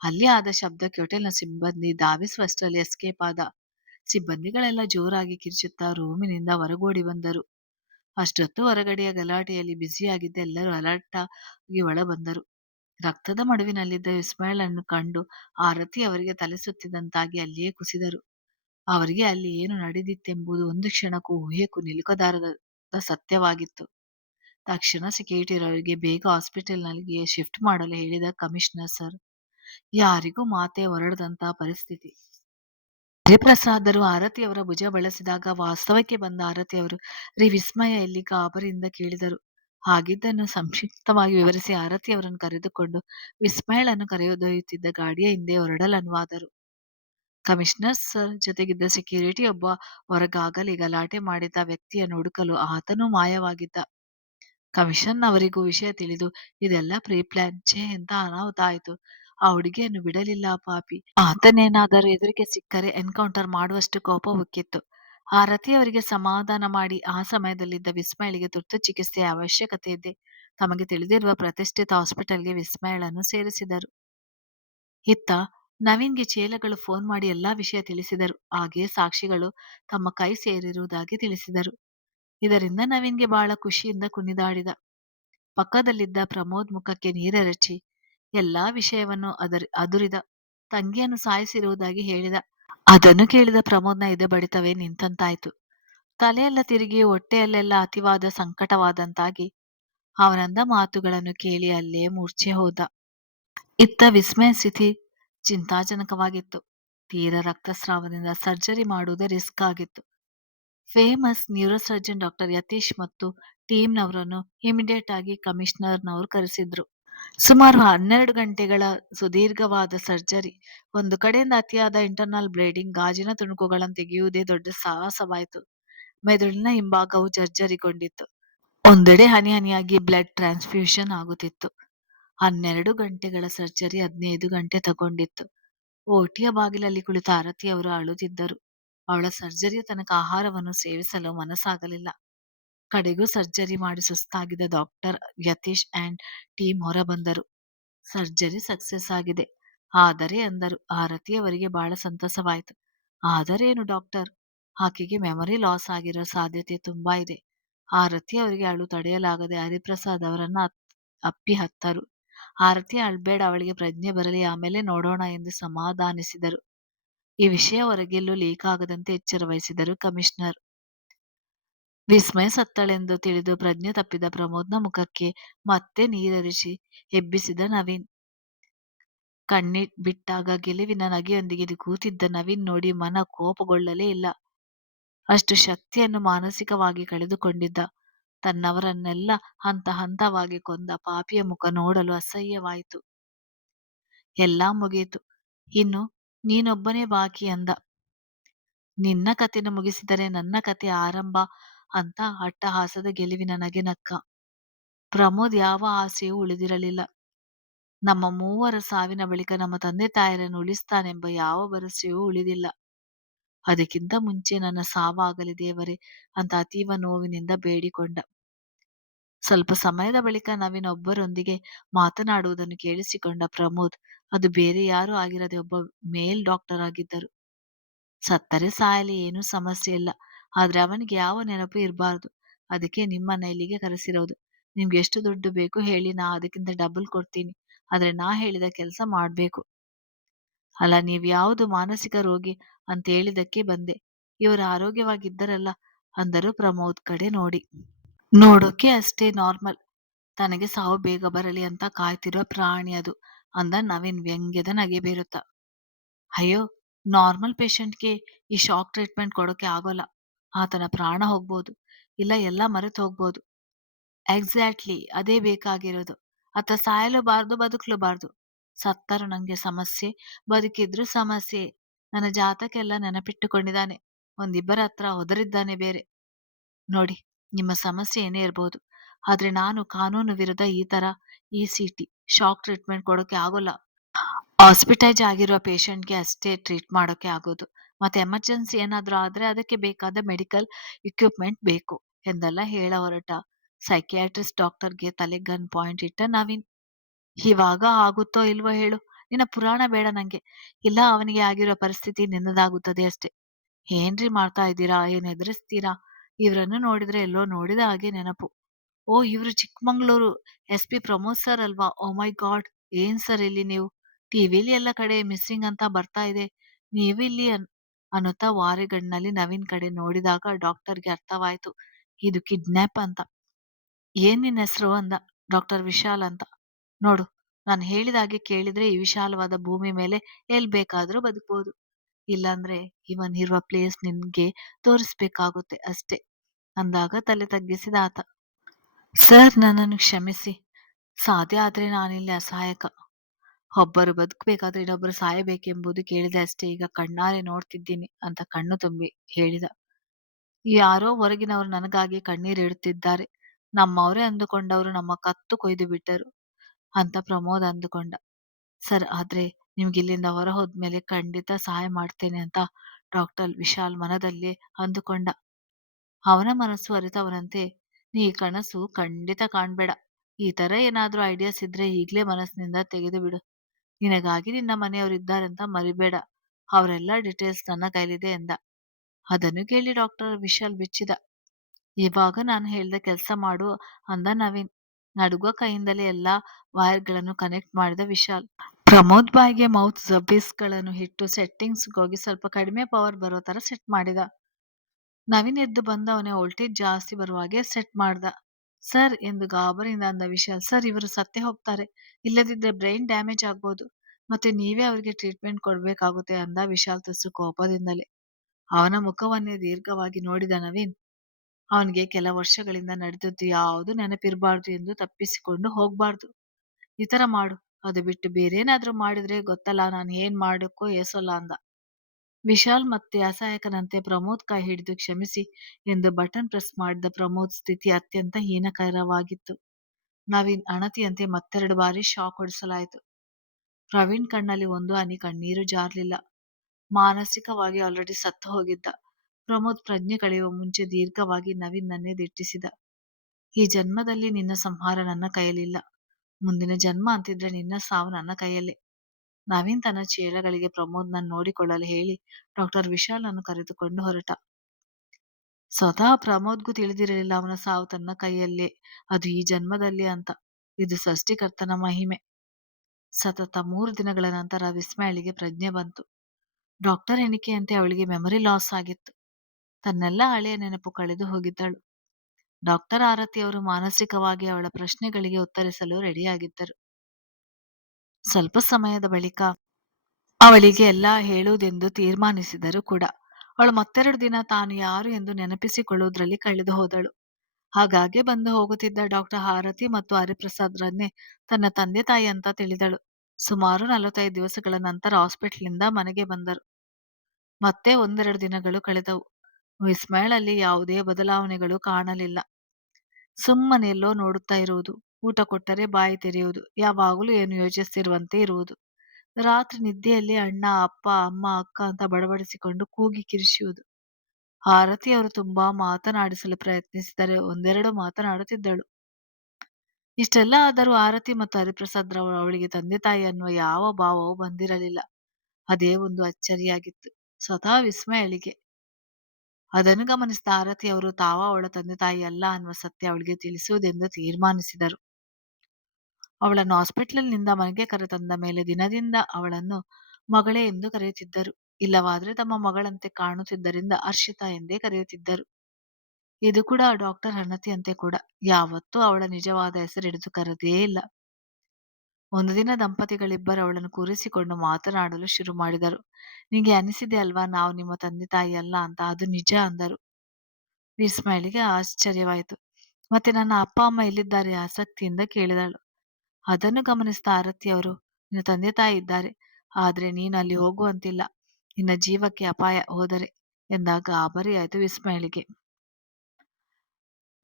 ಅಲ್ಲಿ ಆದ ಶಬ್ದಕ್ಕೆ ಹೋಟೆಲ್ನ ಸಿಬ್ಬಂದಿ ಧಾವಿಸುವಷ್ಟರಲ್ಲಿ ಎಸ್ಕೇಪ್ ಆದ. ಸಿಬ್ಬಂದಿಗಳೆಲ್ಲ ಜೋರಾಗಿ ಕಿರುಚುತ್ತಾ ರೂಮಿನಿಂದ ಹೊರಗೋಡಿ ಬಂದರು. ಅಷ್ಟೊತ್ತು ಹೊರಗಡೆಯ ಗಲಾಟೆಯಲ್ಲಿ ಬ್ಯುಸಿಯಾಗಿದ್ದ ಎಲ್ಲರೂ ಅಲರ್ಟ್ ಆಗಿ ಒಳ ಬಂದರು. ರಕ್ತದ ಮಡುವಿನಲ್ಲಿದ್ದ ವಿಸ್ಮಯಳನ್ನು ಕಂಡು ಆರತಿ ಅವರಿಗೆ ತಲೆ ಸುತ್ತಿದಂತಾಗಿ ಅಲ್ಲಿಯೇ ಕುಸಿದರು. ಅವರಿಗೆ ಅಲ್ಲಿ ಏನು ನಡೆದಿತ್ತೆಂಬುದು ಒಂದು ಕ್ಷಣಕ್ಕೂ ಊಹೆಗೂ ನಿಲುಕದಾರದ ಸತ್ಯವಾಗಿತ್ತು. ತಕ್ಷಣ ಸೆಕ್ಯೂರಿಟಿಯವರಿಗೆ ಬೇಗ ಹಾಸ್ಪಿಟಲ್ಗೆ ಶಿಫ್ಟ್ ಮಾಡಲು ಹೇಳಿದ ಕಮಿಷನರ್ ಸರ್. ಯಾರಿಗೂ ಮಾತೇ ಹೊರಡದಂತಹ ಪರಿಸ್ಥಿತಿ. ಹರಿಪ್ರಸಾದರು ಆರತಿಯವರ ಭುಜ ಬಳಸಿದಾಗ ವಾಸ್ತವಕ್ಕೆ ಬಂದ ಆರತಿಯವರು ರೀ ವಿಸ್ಮಯ ಎಲ್ಲಿ ಗಾಬರಿಯಿಂದ ಕೇಳಿದರು. ಆಗಿದ್ದನ್ನು ಸಂಕ್ಷಿಪ್ತವಾಗಿ ವಿವರಿಸಿ ಆರತಿಯವರನ್ನು ಕರೆದುಕೊಂಡು ವಿಸ್ಮಯಳನ್ನು ಕರೆದೊಯ್ಯುತ್ತಿದ್ದ ಗಾಡಿಯ ಹಿಂದೆ ಹೊರಡಲನುವಾದರು. ಕಮಿಷನರ್ ಸರ್ ಜೊತೆಗಿದ್ದ ಸೆಕ್ಯೂರಿಟಿ ಒಬ್ಬ ಹೊರಗಾಗಲೇ ಗಲಾಟೆ ಮಾಡಿದ್ದ ವ್ಯಕ್ತಿಯನ್ನು ಹುಡುಕಲು ಆತನೂ ಮಾಯವಾಗಿದ್ದ. ಕಮಿಷನ್ ಅವರಿಗೂ ವಿಷಯ ತಿಳಿದು ಇದೆಲ್ಲ ಪ್ರೀಪ್ಲಾನ್, ಛೇ ಎಂತ ಅನಾಹುತ ಆಯ್ತು. ಆ ಹುಡುಗಿಯನ್ನು ಬಿಡಲಿಲ್ಲ ಪಾಪಿ. ಆತನೇನಾದರೂ ಎದುರಿಗೆ ಸಿಕ್ಕರೆ ಎನ್ಕೌಂಟರ್ ಮಾಡುವಷ್ಟು ಕೋಪ ಉಕ್ಕಿತ್ತು. ಆರತಿಯವರಿಗೆ ಸಮಾಧಾನ ಮಾಡಿ ಆ ಸಮಯದಲ್ಲಿದ್ದ ವಿಸ್ಮಯಳಿಗೆ ತುರ್ತು ಚಿಕಿತ್ಸೆಯ ಅವಶ್ಯಕತೆ ಇದೆ ತಮಗೆ ತಿಳಿದಿರುವ ಪ್ರತಿಷ್ಠಿತ ಹಾಸ್ಪಿಟಲ್ಗೆ ವಿಸ್ಮಯಳನ್ನು ಸೇರಿಸಿದರು. ಇತ್ತ ನವೀನ್ಗೆ ಚೇಲಗಳು ಫೋನ್ ಮಾಡಿ ಎಲ್ಲಾ ವಿಷಯ ತಿಳಿಸಿದರು. ಹಾಗೆಯೇ ಸಾಕ್ಷಿಗಳು ತಮ್ಮ ಕೈ ಸೇರಿರುವುದಾಗಿ ತಿಳಿಸಿದರು. ಇದರಿಂದ ನವೀನ್ಗೆ ಬಹಳ ಖುಷಿಯಿಂದ ಕುಣಿದಾಡಿದ. ಪಕ್ಕದಲ್ಲಿದ್ದ ಪ್ರಮೋದ್ ಮುಖಕ್ಕೆ ನೀರೆರಚಿ ಎಲ್ಲಾ ವಿಷಯವನ್ನು ಅದುರಿದ. ತಂಗಿಯನ್ನು ಸಾಯಿಸಿರುವುದಾಗಿ ಹೇಳಿದ. ಅದನ್ನು ಕೇಳಿದ ಪ್ರಮೋದ್ನ ಎದೆ ಬಡಿತವೇ ನಿಂತಂತಾಯ್ತು. ತಲೆಯೆಲ್ಲ ತಿರುಗಿ ಹೊಟ್ಟೆಯಲ್ಲೆಲ್ಲ ಅತಿವಾದ ಸಂಕಟವಾದಂತಾಗಿ ಅವನಂದ ಮಾತುಗಳನ್ನು ಕೇಳಿ ಅಲ್ಲೇ ಮೂರ್ಛೆ ಹೋದ. ಇತ್ತ ವಿಸ್ಮಯ ಸ್ಥಿತಿ ಚಿಂತಾಜನಕವಾಗಿತ್ತು. ತೀರ ರಕ್ತಸ್ರಾವದಿಂದ ಸರ್ಜರಿ ಮಾಡುವುದೇ ರಿಸ್ಕ್ ಆಗಿತ್ತು. ಫೇಮಸ್ ನ್ಯೂರೋಸರ್ಜನ್ ಡಾಕ್ಟರ್ ಯತೀಶ್ ಮತ್ತು ಟೀಮ್ನವರನ್ನು ಇಮಿಡಿಯೇಟ್ ಆಗಿ ಕಮಿಷನರ್ನವರು ಕರೆಸಿದ್ರು. ಸುಮಾರು 12 ಗಂಟೆಗಳ ಸುದೀರ್ಘವಾದ ಸರ್ಜರಿ. ಒಂದು ಕಡೆಯಿಂದ ಅತಿಯಾದ ಇಂಟರ್ನಲ್ ಬ್ಲೀಡಿಂಗ್, ಗಾಜಿನ ತುಣುಕುಗಳನ್ನು ತೆಗೆಯುವುದೇ ದೊಡ್ಡ ಸಾಹಸವಾಯಿತು. ಮೆದುಳಿನ ಹಿಂಭಾಗವು ಜರ್ಜರಿಗೊಂಡಿತ್ತು. ಒಂದೆಡೆ ಹನಿ ಹನಿಯಾಗಿ ಬ್ಲಡ್ ಟ್ರಾನ್ಸ್ಫ್ಯೂಷನ್ ಆಗುತ್ತಿತ್ತು. 12 ಗಂಟೆಗಳ ಸರ್ಜರಿ 15 ಗಂಟೆ ತಗೊಂಡಿತ್ತು. ಓಟಿಯ ಬಾಗಿಲಲ್ಲಿ ಕುಳಿತ ಆರತಿಯವರು ಅಳುತ್ತಿದ್ದರು. ಅವಳ ಸರ್ಜರಿಯ ತನಕ ಆಹಾರವನ್ನು ಸೇವಿಸಲು ಮನಸ್ಸಾಗಲಿಲ್ಲ. ಕಡೆಗೂ ಸರ್ಜರಿ ಮಾಡಿ ಸುಸ್ತಾಗಿದ್ದ ಡಾಕ್ಟರ್ ಯತೀಶ್ ಅಂಡ್ ಟೀಮ್ ಹೊರಬಂದರು. ಸರ್ಜರಿ ಸಕ್ಸಸ್ ಆಗಿದೆ. ಆದರೆ ಅಂದರು. ಆರತಿಯವರಿಗೆ ಬಹಳ ಸಂತಸವಾಯಿತು. ಆದರೇನು ಡಾಕ್ಟರ್? ಆಕೆಗೆ ಮೆಮೊರಿ ಲಾಸ್ ಆಗಿರೋ ಸಾಧ್ಯತೆ ತುಂಬಾ ಇದೆ. ಆರತಿ ಅವರಿಗೆ ಅಳು ತಡೆಯಲಾಗದೆ ಹರಿಪ್ರಸಾದ್ ಅವರನ್ನ ಅಪ್ಪಿ ಹತ್ತರು. ಆರತಿ ಅಳ್ಬೇಡ, ಅವಳಿಗೆ ಪ್ರಜ್ಞೆ ಬರಲಿ, ಆಮೇಲೆ ನೋಡೋಣ ಎಂದು ಸಮಾಧಾನಿಸಿದರು. ಈ ವಿಷಯ ಹೊರಗೆಲ್ಲೂ ಲೀಕ್ ಆಗದಂತೆ ಎಚ್ಚರ ವಹಿಸಿದರು ಕಮಿಷನರ್. ವಿಸ್ಮಯ ಸತ್ತಳೆಂದು ತಿಳಿದು ಪ್ರಜ್ಞೆ ತಪ್ಪಿದ ಪ್ರಮೋದ್ನ ಮುಖಕ್ಕೆ ಮತ್ತೆ ನೀರೆರಿಸಿ ಎಬ್ಬಿಸಿದ ನವೀನ್. ಬಿಟ್ಟಾಗ ಗೆಲುವಿನ ನಗೆಯೊಂದಿಗೆ ಕೂತಿದ್ದ ನವೀನ್ ನೋಡಿ ಮನ ಕೋಪಗೊಳ್ಳಲೇ ಇಲ್ಲ. ಅಷ್ಟು ಶಕ್ತಿಯನ್ನು ಮಾನಸಿಕವಾಗಿ ಕಳೆದುಕೊಂಡಿದ್ದ. ತನ್ನವರನ್ನೆಲ್ಲ ಹಂತ ಹಂತವಾಗಿ ಕೊಂದ ಪಾಪಿಯ ಮುಖ ನೋಡಲು ಅಸಹ್ಯವಾಯಿತು. ಎಲ್ಲಾ ಮುಗಿಯಿತು, ಇನ್ನು ನೀನೊಬ್ಬನೇ ಬಾಕಿ ಅಂದ. ನಿನ್ನ ಕತೆನ ಮುಗಿಸಿದರೆ ನನ್ನ ಕತೆ ಆರಂಭ ಅಂತ ಅಟ್ಟಹಾಸದ ಗೆಲುವಿನ ನಗೆ ನಕ್ಕ. ಪ್ರಮೋದ್ ಯಾವ ಆಸೆಯೂ ಉಳಿದಿರಲಿಲ್ಲ. ನಮ್ಮ ಮೂವರ ಸಾವಿನ ಬಳಿಕ ನಮ್ಮ ತಂದೆ ತಾಯರನ್ನು ಉಳಿಸ್ತಾನೆಂಬ ಯಾವ ಭರವಸೆಯೂ ಉಳಿದಿಲ್ಲ. ಅದಕ್ಕಿಂತ ಮುಂಚೆ ನನ್ನ ಸಾವಾಗಲಿ ದೇವರೇ ಅಂತ ಅತೀವ ನೋವಿನಿಂದ ಬೇಡಿಕೊಂಡ. ಸ್ವಲ್ಪ ಸಮಯದ ಬಳಿಕ ನವೀನ್ ಒಬ್ಬರೊಂದಿಗೆ ಮಾತನಾಡುವುದನ್ನು ಕೇಳಿಸಿಕೊಂಡ ಪ್ರಮೋದ್. ಅದು ಬೇರೆ ಯಾರೂ ಆಗಿರದೆ ಒಬ್ಬ ಮೇಲ್ ಡಾಕ್ಟರ್ ಆಗಿದ್ದರು. ಸತ್ತರೆ ಸಾಯಲಿ, ಏನೂ ಸಮಸ್ಯೆ ಇಲ್ಲ. ಆದ್ರೆ ಅವನಿಗೆ ಯಾವ ನೆನಪು ಇರಬಾರ್ದು. ಅದಕ್ಕೆ ನಿಮ್ಮನ್ನ ಇಲ್ಲಿಗೆ ಕರೆಸಿರೋದು. ನಿಮ್ಗೆ ಎಷ್ಟು ದುಡ್ಡು ಬೇಕು ಹೇಳಿ, ನಾ ಅದಕ್ಕಿಂತ ಡಬಲ್ ಕೊಡ್ತೀನಿ. ಆದ್ರೆ ನಾ ಹೇಳಿದ ಕೆಲಸ ಮಾಡ್ಬೇಕು. ಅಲ್ಲ, ನೀವ್ ಯಾವುದು ಮಾನಸಿಕ ರೋಗಿ ಅಂತ ಹೇಳಿದಕ್ಕೆ ಬಂದೆ. ಇವರು ಆರೋಗ್ಯವಾಗಿದ್ದರಲ್ಲ ಅಂದರು ಪ್ರಮೋದ್ ಕಡೆ ನೋಡಿ. ನೋಡೋಕೆ ಅಷ್ಟೇ ನಾರ್ಮಲ್. ತನಗೆ ಸಾವು ಬೇಗ ಬರಲಿ ಅಂತ ಕಾಯ್ತಿರೋ ಪ್ರಾಣಿ ಅದು ಅಂದ ನವೀನ್ ವ್ಯಂಗ್ಯದ ನಗೆ ಬೀರುತ್ತ. ಅಯ್ಯೋ, ನಾರ್ಮಲ್ ಪೇಷಂಟ್ಗೆ ಈ ಶಾಕ್ ಟ್ರೀಟ್ಮೆಂಟ್ ಕೊಡೋಕೆ ಆಗೋಲ್ಲ. ಆತನ ಪ್ರಾಣ ಹೋಗ್ಬೋದು, ಇಲ್ಲ ಎಲ್ಲ ಮರೆತು ಹೋಗ್ಬೋದು. ಎಕ್ಸಾಕ್ಟ್ಲಿ, ಅದೇ ಬೇಕಾಗಿರೋದು. ಆತ ಸಾಯಲೂಬಾರ್ದು, ಬದುಕಲೂಬಾರ್ದು. ಸತ್ತರೂ ನಂಗೆ ಸಮಸ್ಯೆ, ಬದುಕಿದ್ರು ಸಮಸ್ಯೆ. ನನ್ನ ಜಾತಕ್ಕೆಲ್ಲ ನೆನಪಿಟ್ಟುಕೊಂಡಿದ್ದಾನೆ. ಒಂದಿಬ್ಬರ ಹತ್ರ ಒದರಿದ್ದಾನೆ ಬೇರೆ. ನೋಡಿ, ನಿಮ್ಮ ಸಮಸ್ಯೆ ಏನೇ ಇರಬಹುದು, ಆದ್ರೆ ನಾನು ಕಾನೂನು ವಿರುದ್ಧ ಈ ತರ ECT ಶಾಕ್ ಟ್ರೀಟ್ಮೆಂಟ್ ಕೊಡೋಕೆ ಆಗೋಲ್ಲ. ಹಾಸ್ಪಿಟೈಜ್ ಆಗಿರುವ ಪೇಷಂಟ್ಗೆ ಅಷ್ಟೇ ಟ್ರೀಟ್ ಮಾಡೋಕೆ ಆಗೋದು. ಮತ್ತೆ ಎಮರ್ಜೆನ್ಸಿ ಏನಾದ್ರೂ ಆದ್ರೆ ಅದಕ್ಕೆ ಬೇಕಾದ ಮೆಡಿಕಲ್ ಇಕ್ವಿಪ್ಮೆಂಟ್ ಬೇಕು ಎಂದೆಲ್ಲ ಹೇಳ ಹೊರಟ. ಸೈಕಿಯಾಟ್ರಿಸ್ಟ್ ಡಾಕ್ಟರ್ಗೆ ತಲೆ ಗನ್ ಪಾಯಿಂಟ್ ಇಟ್ಟ ನವೀನ್. ಇವಾಗ ಆಗುತ್ತೋ ಇಲ್ವೋ ಹೇಳು, ನಿನ್ನ ಪುರಾಣ ಬೇಡ ನಂಗೆ. ಇಲ್ಲ, ಅವನಿಗೆ ಆಗಿರೋ ಪರಿಸ್ಥಿತಿ ನಿನ್ನದಾಗುತ್ತದೆ ಅಷ್ಟೇ. ಏನ್ರಿ ಮಾಡ್ತಾ ಇದ್ದೀರಾ? ಏನ್ ಹೆದರಿಸ್ತೀರಾ? ಇವ್ರನ್ನು ನೋಡಿದ್ರೆ ಎಲ್ಲೋ ನೋಡಿದ ಹಾಗೆ ನೆನಪು. ಓ, ಇವ್ರು ಚಿಕ್ಕಮಂಗ್ಳೂರು SP ಪ್ರಮೋದ್ ಸರ್ ಅಲ್ವಾ? ಓ ಮೈ ಗಾಡ್, ಏನ್ ಸರ್ ಇಲ್ಲಿ ನೀವು? ಟಿವಿಲಿ ಎಲ್ಲ ಕಡೆ ಮಿಸ್ಸಿಂಗ್ ಅಂತ ಬರ್ತಾ ಇದೆ, ನೀವಿಲ್ಲಿ ಅನ್ನುತ್ತಾ ವಾರೆಗಣ್ಣಲ್ಲಿ ನವೀನ್ ಕಡೆ ನೋಡಿದಾಗ ಡಾಕ್ಟರ್ಗೆ ಅರ್ಥವಾಯ್ತು, ಇದು ಕಿಡ್ನಾಪ್ ಅಂತ. ಏನ್ ನಿನ್ನ ಹೆಸರು ಅಂದ. ಡಾಕ್ಟರ್ ವಿಶಾಲ್ ಅಂತ. ನೋಡು, ನಾನು ಹೇಳಿದಾಗೆ ಕೇಳಿದ್ರೆ ಈ ವಿಶಾಲವಾದ ಭೂಮಿ ಮೇಲೆ ಎಲ್ ಬೇಕಾದ್ರೂ ಬದುಕಬಹುದು. ಇಲ್ಲಾಂದ್ರೆ ಇವನ್ ಇರುವ ಪ್ಲೇಸ್ ನಿನ್ಗೆ ತೋರಿಸ್ಬೇಕಾಗುತ್ತೆ ಅಷ್ಟೇ ಅಂದಾಗ ತಲೆ ತಗ್ಗಿಸಿದ ಆತ. ಸರ್, ನನ್ನನ್ನು ಕ್ಷಮಿಸಿ. ಸಾಧ್ಯ ಆದ್ರೆ ನಾನಿಲ್ಲಿ ಅಸಹಾಯಕ. ಒಬ್ಬರು ಬದುಕಬೇಕಾದ್ರೆ ಇನ್ನೊಬ್ಬರು ಸಾಯಬೇಕೆಂಬುದು ಕೇಳಿದೆ ಅಷ್ಟೇ. ಈಗ ಕಣ್ಣಾರೆ ನೋಡ್ತಿದ್ದೀನಿ ಅಂತ ಕಣ್ಣು ತುಂಬಿ ಹೇಳಿದ. ಯಾರೋ ಹೊರಗಿನವರು ನನಗಾಗಿ ಕಣ್ಣೀರಿಡುತ್ತಿದ್ದಾರೆ. ನಮ್ಮವರೇ ಅಂದುಕೊಂಡವರು ನಮ್ಮ ಕತ್ತು ಕೊಯ್ದು ಬಿಟ್ಟರು ಅಂತ ಪ್ರಮೋದ್ ಅಂದುಕೊಂಡ. ಸರ್, ಆದ್ರೆ ನಿಮ್ಗಿಲ್ಲಿಂದ ಹೊರ ಹೋದ್ಮೇಲೆ ಖಂಡಿತ ಸಹಾಯ ಮಾಡ್ತೇನೆ ಅಂತ ಡಾಕ್ಟರ್ ವಿಶಾಲ್ ಮನದಲ್ಲಿ ಅಂದುಕೊಂಡ. ಅವನ ಮನಸ್ಸು ಅರಿತವನಂತೆ, ನೀ ಈ ಕನಸು ಖಂಡಿತ ಕಾಣ್ಬೇಡ. ಈ ತರ ಏನಾದ್ರೂ ಐಡಿಯಾಸ್ ಇದ್ರೆ ಈಗ್ಲೇ ಮನಸ್ಸಿನಿಂದ ತೆಗೆದು ಬಿಡು. ನಿನಗಾಗಿ ನಿನ್ನ ಮನೆಯವರಿದ್ದಾರಂತ ಮರಿಬೇಡ. ಅವರೆಲ್ಲ ಡೀಟೇಲ್ಸ್ ನನ್ನ ಕೈಲಿದೆ ಎಂದ. ಅದನ್ನು ಕೇಳಿ ಡಾಕ್ಟರ್ ವಿಶಾಲ್ ಬಿಚ್ಚಿದ. ಇವಾಗ ನಾನು ಹೇಳ್ದ ಕೆಲಸ ಮಾಡು ಅಂದ ನವೀನ್. ನಡುಗುವ ಕೈಯಿಂದಲೇ ಎಲ್ಲಾ ವೈರ್ಗಳನ್ನು ಕನೆಕ್ಟ್ ಮಾಡಿದ ವಿಶಾಲ್. ಪ್ರಮೋದ್ ಬಾಯಿಗೆ ಮೌತ್ ಗಳನ್ನು ಇಟ್ಟು ಸೆಟ್ಟಿಂಗ್ಸ್ ಹೋಗಿ ಸ್ವಲ್ಪ ಕಡಿಮೆ ಪವರ್ ಬರೋ ತರ ಸೆಟ್ ಮಾಡಿದ. ನವೀನ್ ಎದ್ದು ಬಂದ. ಅವನ ವೋಲ್ಟೇಜ್ ಜಾಸ್ತಿ ಬರುವ ಹಾಗೆ ಸೆಟ್ ಮಾಡ್ದ. ಸರ್ ಎಂದು ಗಾಬರಿಯಿಂದ ಅಂದ ವಿಶಾಲ್. ಸರ್, ಇವರು ಸತ್ತೇ ಹೋಗ್ತಾರೆ. ಇಲ್ಲದಿದ್ರೆ ಬ್ರೈನ್ ಡ್ಯಾಮೇಜ್ ಆಗ್ಬೋದು. ಮತ್ತೆ ನೀವೇ ಅವರಿಗೆ ಟ್ರೀಟ್ಮೆಂಟ್ ಕೊಡ್ಬೇಕಾಗುತ್ತೆ ಅಂದ ವಿಶಾಲ್ ತುಸು ಕೋಪದಿಂದಲೇ. ಅವನ ಮುಖವನ್ನೇ ದೀರ್ಘವಾಗಿ ನೋಡಿದ ನವೀನ್. ಅವನಿಗೆ ಕೆಲ ವರ್ಷಗಳಿಂದ ನಡೆದದ್ದು ಯಾವುದು ನೆನಪಿರಬಾರ್ದು ಎಂದು ತಪ್ಪಿಸಿಕೊಂಡು ಹೋಗ್ಬಾರ್ದು. ಈ ತರ ಮಾಡು, ಅದು ಬಿಟ್ಟು ಬೇರೇನಾದ್ರೂ ಮಾಡಿದ್ರೆ ಗೊತ್ತಲ್ಲ ನಾನು ಏನ್ ಮಾಡಕ್ಕೋ ಏಸೋಲ್ಲ ಅಂದ. ವಿಶಾಲ್ ಮತ್ತೆ ಅಸಹಾಯಕನಂತೆ ಪ್ರಮೋದ್ ಕೈ ಹಿಡಿದು ಕ್ಷಮಿಸಿ ಎಂದು ಬಟನ್ ಪ್ರೆಸ್ ಮಾಡಿದ. ಪ್ರಮೋದ್ ಸ್ಥಿತಿ ಅತ್ಯಂತ ಹೀನಕರವಾಗಿತ್ತು. ನವೀನ್ ಅಣತಿಯಂತೆ ಮತ್ತೆರಡು ಬಾರಿ ಶಾಕ್ ಹೊಡಿಸಲಾಯಿತು. ಪ್ರವೀಣ್ ಕಣ್ಣಲ್ಲಿ ಒಂದು ಹನಿ ಕಣ್ಣೀರು ಜಾರ್ಲಿಲ್ಲ. ಮಾನಸಿಕವಾಗಿ ಆಲ್ರೆಡಿ ಸತ್ತು ಹೋಗಿದ್ದ. ಪ್ರಮೋದ್ ಪ್ರಜ್ಞೆ ಕಳೆಯುವ ಮುಂಚೆ ದೀರ್ಘವಾಗಿ ನವೀನ್ನನ್ನೇ ದಿಟ್ಟಿಸಿದ. ಈ ಜನ್ಮದಲ್ಲಿ ನಿನ್ನ ಸಂಹಾರ ನನ್ನ ಕೈಯಲ್ಲಿಲ್ಲ. ಮುಂದಿನ ಜನ್ಮ ಅಂತಿದ್ರೆ ನಿನ್ನ ಸಾವು ನನ್ನ ಕೈಯಲ್ಲೇ. ನವೀನ್ ತನ್ನ ಚೇಳಗಳಿಗೆ ಪ್ರಮೋದ್ನನ್ನು ನೋಡಿಕೊಳ್ಳಲು ಹೇಳಿ ಡಾಕ್ಟರ್ ವಿಶಾಲ್ ಅನ್ನು ಕರೆದುಕೊಂಡು ಹೊರಟ. ಸ್ವತಃ ಪ್ರಮೋದ್ಗೂ ತಿಳಿದಿರಲಿಲ್ಲ ಅವನ ಸಾವು ತನ್ನ ಕೈಯಲ್ಲೇ, ಅದು ಈ ಜನ್ಮದಲ್ಲಿ ಅಂತ. ಇದು ಸೃಷ್ಟಿಕರ್ತನ ಮಹಿಮೆ. ಸತತ 3 ದಿನಗಳ ನಂತರ ವಿಸ್ಮಯಳಿಗೆ ಪ್ರಜ್ಞೆ ಬಂತು. ಡಾಕ್ಟರ್ ಎಣಿಕೆಯಂತೆ ಅವಳಿಗೆ ಮೆಮೊರಿ ಲಾಸ್ ಆಗಿತ್ತು. ತನ್ನೆಲ್ಲ ಹಳೆಯ ನೆನಪು ಕಳೆದು ಹೋಗಿದ್ದಳು. ಡಾಕ್ಟರ್ ಆರತಿ ಅವರು ಮಾನಸಿಕವಾಗಿ ಅವಳ ಪ್ರಶ್ನೆಗಳಿಗೆ ಉತ್ತರಿಸಲು ರೆಡಿಯಾಗಿದ್ದರು. ಸ್ವಲ್ಪ ಸಮಯದ ಬಳಿಕ ಅವಳಿಗೆ ಎಲ್ಲ ಹೇಳುವುದೆಂದು ತೀರ್ಮಾನಿಸಿದರು ಕೂಡ. ಅವಳು ಮತ್ತೆರಡು ದಿನ ತಾನು ಯಾರು ಎಂದು ನೆನಪಿಸಿಕೊಳ್ಳುವುದರಲ್ಲಿ ಕಳೆದು ಹೋದಳು. ಹಾಗಾಗಿ ಬಂದು ಹೋಗುತ್ತಿದ್ದ ಡಾಕ್ಟರ್ ಆರತಿ ಮತ್ತು ಹರಿಪ್ರಸಾದ್ರನ್ನೇ ತನ್ನ ತಂದೆ ತಾಯಿ ಅಂತ ತಿಳಿದಳು. ಸುಮಾರು 45 ದಿವಸಗಳ ನಂತರ ಹಾಸ್ಪಿಟ್ಲಿಂದ ಮನೆಗೆ ಬಂದರು. ಮತ್ತೆ ಒಂದೆರಡು ದಿನಗಳು ಕಳೆದವು. ವಿಸ್ಮಯಳಲ್ಲಿ ಯಾವುದೇ ಬದಲಾವಣೆಗಳು ಕಾಣಲಿಲ್ಲ. ಸುಮ್ಮನೆ ಎಲ್ಲೋ ನೋಡುತ್ತಾ ಇರುವುದು, ಊಟ ಕೊಟ್ಟರೆ ಬಾಯಿ ತೆರೆಯುವುದು, ಯಾವಾಗಲೂ ಏನು ಯೋಚಿಸ್ತಿರುವಂತೆ ಇರುವುದು. ರಾತ್ರಿ ನಿದ್ದೆಯಲ್ಲಿ ಅಣ್ಣ, ಅಪ್ಪ, ಅಮ್ಮ, ಅಕ್ಕ ಅಂತ ಬಡಬಡಿಸಿಕೊಂಡು ಕೂಗಿ ಕಿರಿಚುವುದು. ಆರತಿಯವರು ತುಂಬಾ ಮಾತನಾಡಿಸಲು ಪ್ರಯತ್ನಿಸಿದರೆ ಒಂದೆರಡು ಮಾತನಾಡುತ್ತಿದ್ದಳು. ಇಷ್ಟೆಲ್ಲ ಆದರೂ ಆರತಿ ಮತ್ತು ಹರಿಪ್ರಸಾದ್ ರವರು ಅವಳಿಗೆ ತಂದೆ ತಾಯಿ ಅನ್ನುವ ಯಾವ ಭಾವವೂ ಬಂದಿರಲಿಲ್ಲ. ಅದೇ ಒಂದು ಅಚ್ಚರಿಯಾಗಿತ್ತು ಸ್ವತಃ ವಿಸ್ಮಯಳಿಗೆ. ಅದನ್ನು ಗಮನಿಸಿದ ಆರತಿ ಅವರು ತಾವ ಅವಳ ತಂದೆ ತಾಯಿ ಅಲ್ಲ ಅನ್ನುವ ಸತ್ಯ ಅವಳಿಗೆ ತಿಳಿಸುವುದೆಂದು ತೀರ್ಮಾನಿಸಿದರು. ಅವಳನ್ನು ಹಾಸ್ಪಿಟ್ಲಿನಿಂದ ಮನೆಗೆ ಕರೆತಂದ ಮೇಲೆ ದಿನದಿಂದ ಅವಳನ್ನು ಮಗಳೇ ಎಂದು ಕರೆಯುತ್ತಿದ್ದರು. ಇಲ್ಲವಾದ್ರೆ ತಮ್ಮ ಮಗಳಂತೆ ಕಾಣುತ್ತಿದ್ದರಿಂದ ಹರ್ಷಿತಾ ಎಂದೇ ಕರೆಯುತ್ತಿದ್ದರು. ಇದು ಕೂಡ ಡಾಕ್ಟರ್ ಅಣತಿಯಂತೆ ಕೂಡ. ಯಾವತ್ತೂ ಅವಳ ನಿಜವಾದ ಹೆಸರಿಡಿದು ಕರೆದೇ ಇಲ್ಲ. ಒಂದು ದಿನ ದಂಪತಿಗಳಿಬ್ಬರು ಅವಳನ್ನು ಕೂರಿಸಿಕೊಂಡು ಮಾತನಾಡಲು ಶುರು ಮಾಡಿದರು. ನಿಂಗೆ ಅನಿಸಿದೆ ಅಲ್ವಾ ನಾವು ನಿಮ್ಮ ತಂದೆ ತಾಯಿ ಅಲ್ಲ ಅಂತ, ಅದು ನಿಜ ಅಂದರು. ವಿಸ್ಮಯಳಿಗೆ ಆಶ್ಚರ್ಯವಾಯಿತು. ಮತ್ತೆ ನನ್ನ ಅಪ್ಪ ಅಮ್ಮ ಎಲ್ಲಿದ್ದಾರೆ ಆಸಕ್ತಿಯಿಂದ ಕೇಳಿದಳು. ಅದನ್ನು ಗಮನಿಸಿದ ಆರತಿಯವರು, ನಿನ್ನ ತಂದೆ ತಾಯಿ ಇದ್ದಾರೆ, ಆದ್ರೆ ನೀನು ಅಲ್ಲಿ ಹೋಗುವಂತಿಲ್ಲ, ನಿನ್ನ ಜೀವಕ್ಕೆ ಅಪಾಯ ಹೋದರೆ ಎಂದಾಗ ಗಾಬರಿಯಾಯಿತು ವಿಸ್ಮಯಳಿಗೆ.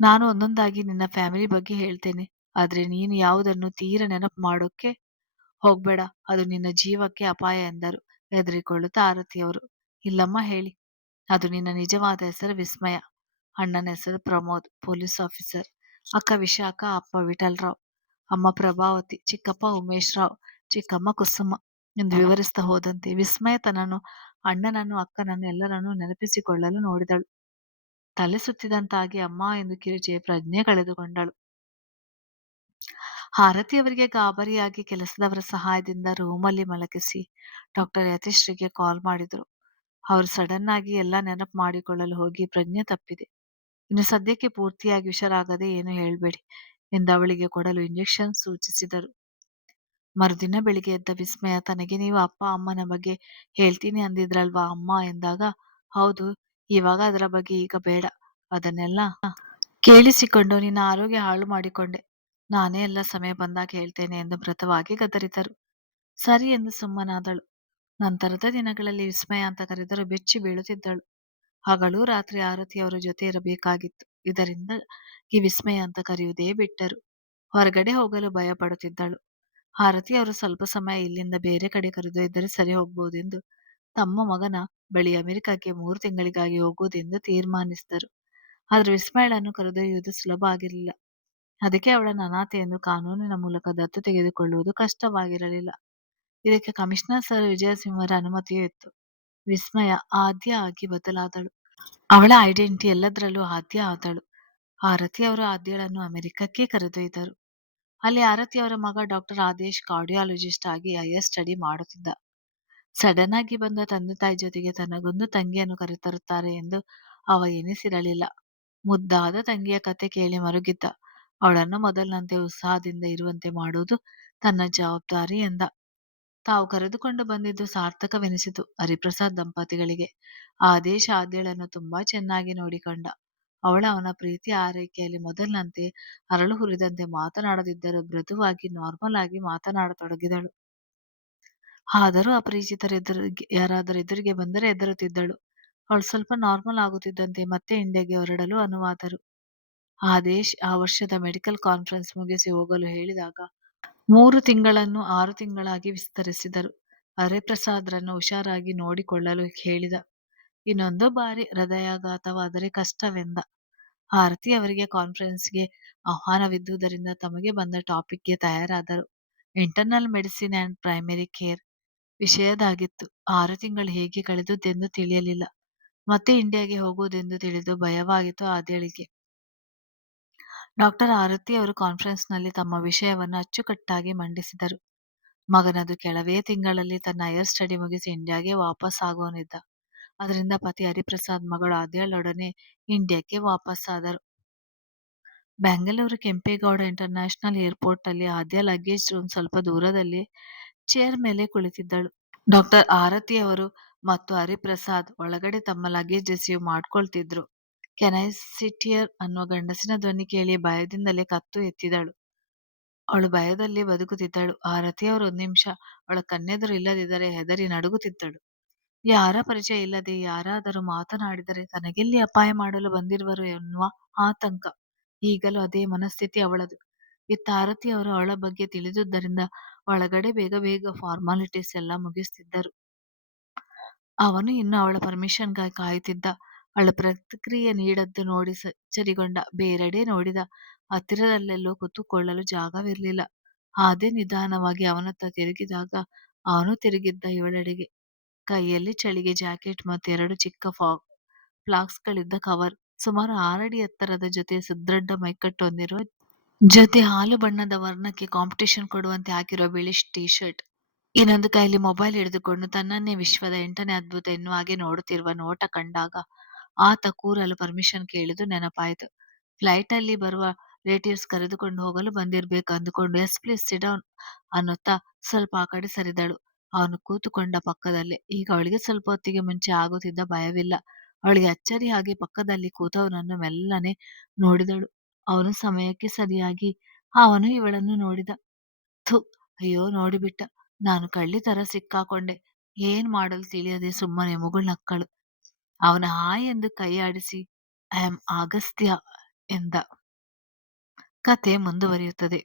ನಾನು ಒಂದೊಂದಾಗಿ ನಿನ್ನ ಫ್ಯಾಮಿಲಿ ಬಗ್ಗೆ ಹೇಳ್ತೇನೆ, ಆದ್ರೆ ನೀನು ಯಾವುದನ್ನು ತೀರ ನೆನಪು ಮಾಡೋಕೆ ಹೋಗ್ಬೇಡ, ಅದು ನಿನ್ನ ಜೀವಕ್ಕೆ ಅಪಾಯ ಎಂದರು ಹೆದರಿಕೊಳ್ಳುತ್ತಾ ಆರತಿಯವರು. ಇಲ್ಲಮ್ಮ ಹೇಳಿ. ಅದು ನಿನ್ನ ನಿಜವಾದ ಹೆಸರು ವಿಸ್ಮಯ, ಅಣ್ಣನ ಹೆಸರು ಪ್ರಮೋದ್, ಪೊಲೀಸ್ ಆಫೀಸರ್, ಅಕ್ಕ ವಿಶಾಖ, ಅಪ್ಪ ವಿಠಲ್ರಾವ್, ಅಮ್ಮ ಪ್ರಭಾವತಿ, ಚಿಕ್ಕಪ್ಪ ಉಮೇಶ್ ರಾವ್, ಚಿಕ್ಕಮ್ಮ ಕುಸುಮ ಎಂದು ವಿವರಿಸ್ತಾ ಹೋದಂತೆ ವಿಸ್ಮಯ ತನ್ನನ್ನು, ಅಣ್ಣನನ್ನು, ಅಕ್ಕನನ್ನು ಎಲ್ಲರನ್ನೂ ನೆನಪಿಸಿಕೊಳ್ಳಲು ನೋಡಿದಳು. ತಲೆ ಸುತ್ತಿದಂತಾಗಿ ಅಮ್ಮ ಎಂದು ಕಿರುಚಿ ಪ್ರಜ್ಞೆ ಕಳೆದುಕೊಂಡಳು. ಆರತಿಯವರಿಗೆ ಗಾಬರಿಯಾಗಿ ಕೆಲಸದವರ ಸಹಾಯದಿಂದ ರೂಮಲ್ಲಿ ಮಲಗಿಸಿ ಡಾಕ್ಟರ್ ಯತೀಶ್ರಿಗೆ ಕಾಲ್ ಮಾಡಿದ್ರು. ಅವರು ಸಡನ್ ಆಗಿ ಎಲ್ಲ ನೆನಪು ಮಾಡಿಕೊಳ್ಳಲು ಹೋಗಿ ಪ್ರಜ್ಞೆ ತಪ್ಪಿದೆ, ಇನ್ನು ಸದ್ಯಕ್ಕೆ ಪೂರ್ತಿಯಾಗಿ ಹುಷಾರಾಗದೆ ಏನು ಹೇಳ್ಬೇಡಿ ಎಂದು ಅವಳಿಗೆ ಕೊಡಲು ಇಂಜೆಕ್ಷನ್ ಸೂಚಿಸಿದರು. ಮರುದಿನ ಬೆಳಿಗ್ಗೆ ಎದ್ದ ವಿಸ್ಮಯ ತನಗೆ, ನೀವು ಅಪ್ಪ ಅಮ್ಮನ ಬಗ್ಗೆ ಹೇಳ್ತೀನಿ ಅಂದಿದ್ರಲ್ವಾ ಅಮ್ಮ ಎಂದಾಗ, ಹೌದು, ಇವಾಗ ಅದರ ಬಗ್ಗೆ ಈಗ ಬೇಡ, ಅದನ್ನೆಲ್ಲ ಕೇಳಿಸಿಕೊಂಡು ನಿನ್ನ ಆರೋಗ್ಯ ಹಾಳು ಮಾಡಿಕೊಂಡೆ, ನಾನೇ ಎಲ್ಲ ಸಮಯ ಬಂದಾಗ ಹೇಳ್ತೇನೆ ಎಂದು ಮೃತವಾಗಿ ಗದರಿದರು. ಸರಿ ಎಂದು ಸುಮ್ಮನಾದಳು. ನಂತರದ ದಿನಗಳಲ್ಲಿ ವಿಸ್ಮಯ ಅಂತ ಕರೆದರೂ ಬೆಚ್ಚಿ ಬೀಳುತ್ತಿದ್ದಳು. ಹಗಲು ರಾತ್ರಿ ಆರತಿಯವರ ಜೊತೆ ಇರಬೇಕಾಗಿತ್ತು. ಇದರಿಂದ ಈ ವಿಸ್ಮಯ ಅಂತ ಕರೆಯುವುದೇ ಬಿಟ್ಟರು. ಹೊರಗಡೆ ಹೋಗಲು ಭಯ ಪಡುತ್ತಿದ್ದಳು. ಆರತಿಯವರು ಸ್ವಲ್ಪ ಸಮಯ ಇಲ್ಲಿಂದ ಬೇರೆ ಕಡೆ ಕರೆದೊಯ್ದರೆ ಸರಿ ಹೋಗ್ಬೋದೆಂದು ತಮ್ಮ ಮಗನ ಬಳಿ ಅಮೆರಿಕಕ್ಕೆ 3 ತಿಂಗಳಿಗಾಗಿ ಹೋಗುವುದೆಂದು ತೀರ್ಮಾನಿಸಿದರು. ಆದ್ರೆ ವಿಸ್ಮಯಳನ್ನು ಕರೆದೊಯ್ಯುವುದು ಸುಲಭ ಆಗಿರಲಿಲ್ಲ. ಅದಕ್ಕೆ ಅವಳನ್ನು ಅನಾಥೆ ಎಂದು ಕಾನೂನಿನ ಮೂಲಕ ದತ್ತು ತೆಗೆದುಕೊಳ್ಳುವುದು ಕಷ್ಟವಾಗಿರಲಿಲ್ಲ. ಇದಕ್ಕೆ ಕಮಿಷನರ್ ಸರ್ ವಿಜಯಸಿಂಹರ ಅನುಮತಿಯೂ ಇತ್ತು. ವಿಸ್ಮಯ ಆದ್ಯ ಆಗಿ ಬದಲಾದಳು. ಅವಳ ಐಡೆಂಟಿಟಿ ಎಲ್ಲದರಲ್ಲೂ ಆದ್ಯ ಆದಳು. ಆರತಿಯವರು ಆದ್ಯಳನ್ನು ಅಮೆರಿಕಕ್ಕೆ ಕರೆದೊಯ್ದರು. ಅಲ್ಲಿ ಆರತಿಯವರ ಮಗ ಡಾಕ್ಟರ್ ಆದೇಶ್ ಕಾರ್ಡಿಯಾಲಜಿಸ್ಟ್ ಆಗಿ ಹೈಯರ್ ಸ್ಟಡಿ ಮಾಡುತ್ತಿದ್ದ. ಸಡನ್ ಆಗಿ ಬಂದ ತಂದೆ ತಾಯಿ ಜೊತೆಗೆ ತನಗೊಂದು ತಂಗಿಯನ್ನು ಕರೆತರುತ್ತಾರೆ ಎಂದು ಅವ ಎನಿಸಿರಲಿಲ್ಲ. ಮುದ್ದಾದ ತಂಗಿಯ ಕತೆ ಕೇಳಿ ಮರುಗಿದ್ದ. ಅವಳನ್ನು ಮೊದಲಿನಂತೆ ಉತ್ಸಾಹದಿಂದ ಇರುವಂತೆ ಮಾಡುವುದು ತನ್ನ ಜವಾಬ್ದಾರಿ ಎಂದ. ತಾವು ಕರೆದುಕೊಂಡು ಬಂದಿದ್ದು ಸಾರ್ಥಕವೆನಿಸಿತು ಹರಿಪ್ರಸಾದ್ ದಂಪತಿಗಳಿಗೆ. ಆದೇಶ್ ಆದ್ಯಳನ್ನು ತುಂಬಾ ಚೆನ್ನಾಗಿ ನೋಡಿಕೊಂಡ. ಅವನ ಪ್ರೀತಿ ಆರೈಕೆಯಲ್ಲಿ ಮೊದಲಿನಂತೆ ಅರಳು ಹುರಿದಂತೆ ಮಾತನಾಡದಿದ್ದರೂ ಮೃದುವಾಗಿ ನಾರ್ಮಲ್ ಆಗಿ ಮಾತನಾಡತೊಡಗಿದಳು. ಆದರೂ ಅಪರಿಚಿತರೆದುರಿಗೆ ಯಾರಾದರೂ ಎದುರಿಗೆ ಬಂದರೆ ಹೆದರುತ್ತಿದ್ದಳು. ಅವಳು ಸ್ವಲ್ಪ ನಾರ್ಮಲ್ ಆಗುತ್ತಿದ್ದಂತೆ ಮತ್ತೆ ಇಂಡಿಯಾಗೆ ಹೊರಡಲು ಅನುವಾದರು. ಆ ವರ್ಷದ ಮೆಡಿಕಲ್ ಕಾನ್ಫರೆನ್ಸ್ ಮುಗಿಸಿ ಹೋಗಲು ಹೇಳಿದಾಗ 3 ತಿಂಗಳನ್ನು 6 ತಿಂಗಳಾಗಿ ವಿಸ್ತರಿಸಿದರು. ಹರಿಪ್ರಸಾದ್‌ರನ್ನು ಹುಷಾರಾಗಿ ನೋಡಿಕೊಳ್ಳಲು ಹೇಳಿದ. ಇನ್ನೊಂದು ಬಾರಿ ಹೃದಯಾಘಾತವಾದರೆ ಕಷ್ಟವೆಂದ. ಆರತಿ ಅವರಿಗೆ ಕಾನ್ಫರೆನ್ಸ್‌ಗೆ ಆಹ್ವಾನವಿದ್ದುದರಿಂದ ತಮಗೆ ಬಂದ ಟಾಪಿಕ್‌ಗೆ ತಯಾರಾದರು. Internal medicine and primary care ವಿಷಯದಾಗಿತ್ತು. 6 ತಿಂಗಳು ಹೇಗೆ ಕಳೆದುದೆಂದು ತಿಳಿಯಲಿಲ್ಲ. ಮತ್ತೆ ಇಂಡಿಯಾಗೆ ಹೋಗುವುದೆಂದು ತಿಳಿದು ಭಯವಾಗಿತ್ತು ಆದ್ಯಳಿಗೆ. ಡಾಕ್ಟರ್ ಆರತಿ ಅವರು ಕಾನ್ಫರೆನ್ಸ್‌ನಲ್ಲಿ ತಮ್ಮ ವಿಷಯವನ್ನು ಅಚ್ಚುಕಟ್ಟಾಗಿ ಮಂಡಿಸಿದರು. ಮಗನದು ಕೆಲವೇ ತಿಂಗಳಲ್ಲಿ ತನ್ನ ಹೈಯರ್ ಸ್ಟಡಿ ಮುಗಿಸಿ ಇಂಡಿಯಾಗೆ ವಾಪಸ್ಸಾಗುವನಿದ್ದ. ಅದರಿಂದ ಪತಿ ಹರಿಪ್ರಸಾದ್ ಮಗಳು ಆದ್ಯಳೊಡನೆ ಇಂಡಿಯಾಕ್ಕೆ ವಾಪಸ್ಸಾದರು. ಬೆಂಗಳೂರು ಕೆಂಪೇಗೌಡ ಇಂಟರ್ನ್ಯಾಷನಲ್ ಏರ್ಪೋರ್ಟ್‌ನಲ್ಲಿ ಆದ್ಯ ಲಗೇಜ್ ರೂಮ್ ಸ್ವಲ್ಪ ದೂರದಲ್ಲಿ ಚೇರ್ ಮೇಲೆ ಕುಳಿತಿದ್ದಳು. ಡಾಕ್ಟರ್ ಆರತಿ ಅವರು ಮತ್ತು ಹರಿಪ್ರಸಾದ್ ಒಳಗಡೆ ತಮ್ಮ ಲಗೇಜ್ ರಿಸೀವ್ ಮಾಡ್ಕೊಳ್ತಿದ್ರು. "Can I sit here?" ಅನ್ನುವ ಗಂಡಸಿನ ಧ್ವನಿ ಕೇಳಿ ಭಯದಿಂದಲೇ ಕತ್ತು ಎತ್ತಿದಳು. ಅವಳು ಭಯದಲ್ಲಿ ಬದುಕುತ್ತಿದ್ದಳು. ಆರತಿಯವರು ಒಂದು ನಿಮಿಷ ಅವಳ ಕಣ್ಣೆದುರು ಇಲ್ಲದಿದ್ದರೆ ಹೆದರಿ ನಡುಗುತ್ತಿದ್ದಳು. ಯಾರ ಪರಿಚಯ ಇಲ್ಲದೆ ಯಾರಾದರೂ ಮಾತನಾಡಿದರೆ ತನಗೆಲ್ಲಿ ಅಪಾಯ ಮಾಡಲು ಬಂದಿರುವರು ಎನ್ನುವ ಆತಂಕ. ಈಗಲೂ ಅದೇ ಮನಸ್ಥಿತಿ ಅವಳದು. ಇತ್ತ ಆರತಿಯವರು ಅವಳ ಬಗ್ಗೆ ತಿಳಿದುದರಿಂದ ಒಳಗಡೆ ಬೇಗ ಬೇಗ ಫಾರ್ಮಾಲಿಟೀಸ್ ಎಲ್ಲ ಮುಗಿಸುತ್ತಿದ್ದರು. ಅವನು ಇನ್ನೂ ಅವಳ ಪರ್ಮಿಷನ್‌ಗಾಗಿ ಕಾಯುತ್ತಿದ್ದ. ಅವಳ ಪ್ರತಿಕ್ರಿಯೆ ನೀಡದ್ದು ನೋಡಿ ಅಚ್ಚರಿಗೊಂಡ. ಬೇರೆಡೆ ನೋಡಿದ. ಹತ್ತಿರದಲ್ಲೆಲ್ಲೂ ಕೂತುಕೊಳ್ಳಲು ಜಾಗವಿರಲಿಲ್ಲ. ಆದ್ಯ ನಿಧಾನವಾಗಿ ಅವನತ್ತ ತಿರುಗಿದಾಗ ಅವನು ತಿರುಗಿದ್ದ ಇವಳೆಡೆಗೆ. ಕೈಯಲ್ಲಿ ಚಳಿಗೆ ಜಾಕೆಟ್ ಮತ್ತು 2 ಚಿಕ್ಕ ಫ್ಲಾಸ್ಕ್‌ಗಳಿದ್ದ ಕವರ್. ಸುಮಾರು 6 ಅಡಿ ಎತ್ತರದ ಜೊತೆ ಸುದೃಢ ಮೈಕಟ್ಟು ಹೊಂದಿರುವ ಜೊತೆ ಹಾಲು ಬಣ್ಣದ ವರ್ಣಕ್ಕೆ ಕಾಂಪಿಟೇಷನ್ ಕೊಡುವಂತೆ ಹಾಕಿರುವ ಬಿಳಿ ಟೀ ಶರ್ಟ್. ಇನ್ನೊಂದು ಕೈಯಲ್ಲಿ ಮೊಬೈಲ್ ಹಿಡಿದುಕೊಂಡು ತನ್ನನ್ನೇ ವಿಶ್ವದ 8ನೇ ಅದ್ಭುತ ಎನ್ನುವ ಹಾಗೆ ನೋಡುತ್ತಿರುವ ನೋಟ ಕಂಡಾಗ ಆತ ಕೂರಲು ಪರ್ಮಿಷನ್ ಕೇಳಿದ್ದು ನೆನಪಾಯಿತು. ಫ್ಲೈಟಲ್ಲಿ ಬರುವ ರಿಲೇಟಿವ್ಸ್ ಕರೆದುಕೊಂಡು ಹೋಗಲು ಬಂದಿರ್ಬೇಕು ಅಂದುಕೊಂಡು "ಎಸ್ ಪ್ಲೀಸ್ ಸಿಟ್ ಡೌನ್" ಅನ್ನುತ್ತಾ ಸ್ವಲ್ಪ ಆ ಕಡೆ ಸರಿದಳು. ಅವನು ಕೂತುಕೊಂಡ ಪಕ್ಕದಲ್ಲೇ. ಈಗ ಅವಳಿಗೆ ಸ್ವಲ್ಪ ಹೊತ್ತಿಗೆ ಮುಂಚೆ ಆಗುತ್ತಿದ್ದ ಭಯವಿಲ್ಲ. ಅವಳಿಗೆ ಅಚ್ಚರಿ ಹಾಗೆ ಪಕ್ಕದಲ್ಲಿ ಕೂತವನನ್ನು ಮೆಲ್ಲನೆ ನೋಡಿದಳು. ಅವನು ಸಮಯಕ್ಕೆ ಸರಿಯಾಗಿ ಅವನು ಇವಳನ್ನು ನೋಡಿದ. ಥು, ಅಯ್ಯೋ ನೋಡಿಬಿಟ್ಟ. ನಾನು ಕಳ್ಳಿ ತರ ಸಿಕ್ಕಾಕೊಂಡೆ. ಏನ್ ಮಾಡಲು ತಿಳಿಯದೆ ಸುಮ್ಮನೆ ಮುಗುಳ್ನಕ್ಕಳು. ಅವನ ಹಾಯ್ ಎಂದು ಕೈ ಆಡಿಸಿ "ಐ ಆಮ್ ಅಗಸ್ತ್ಯ" ಎಂದ. ಕತೆ ಮುಂದುವರಿಯುತ್ತದೆ.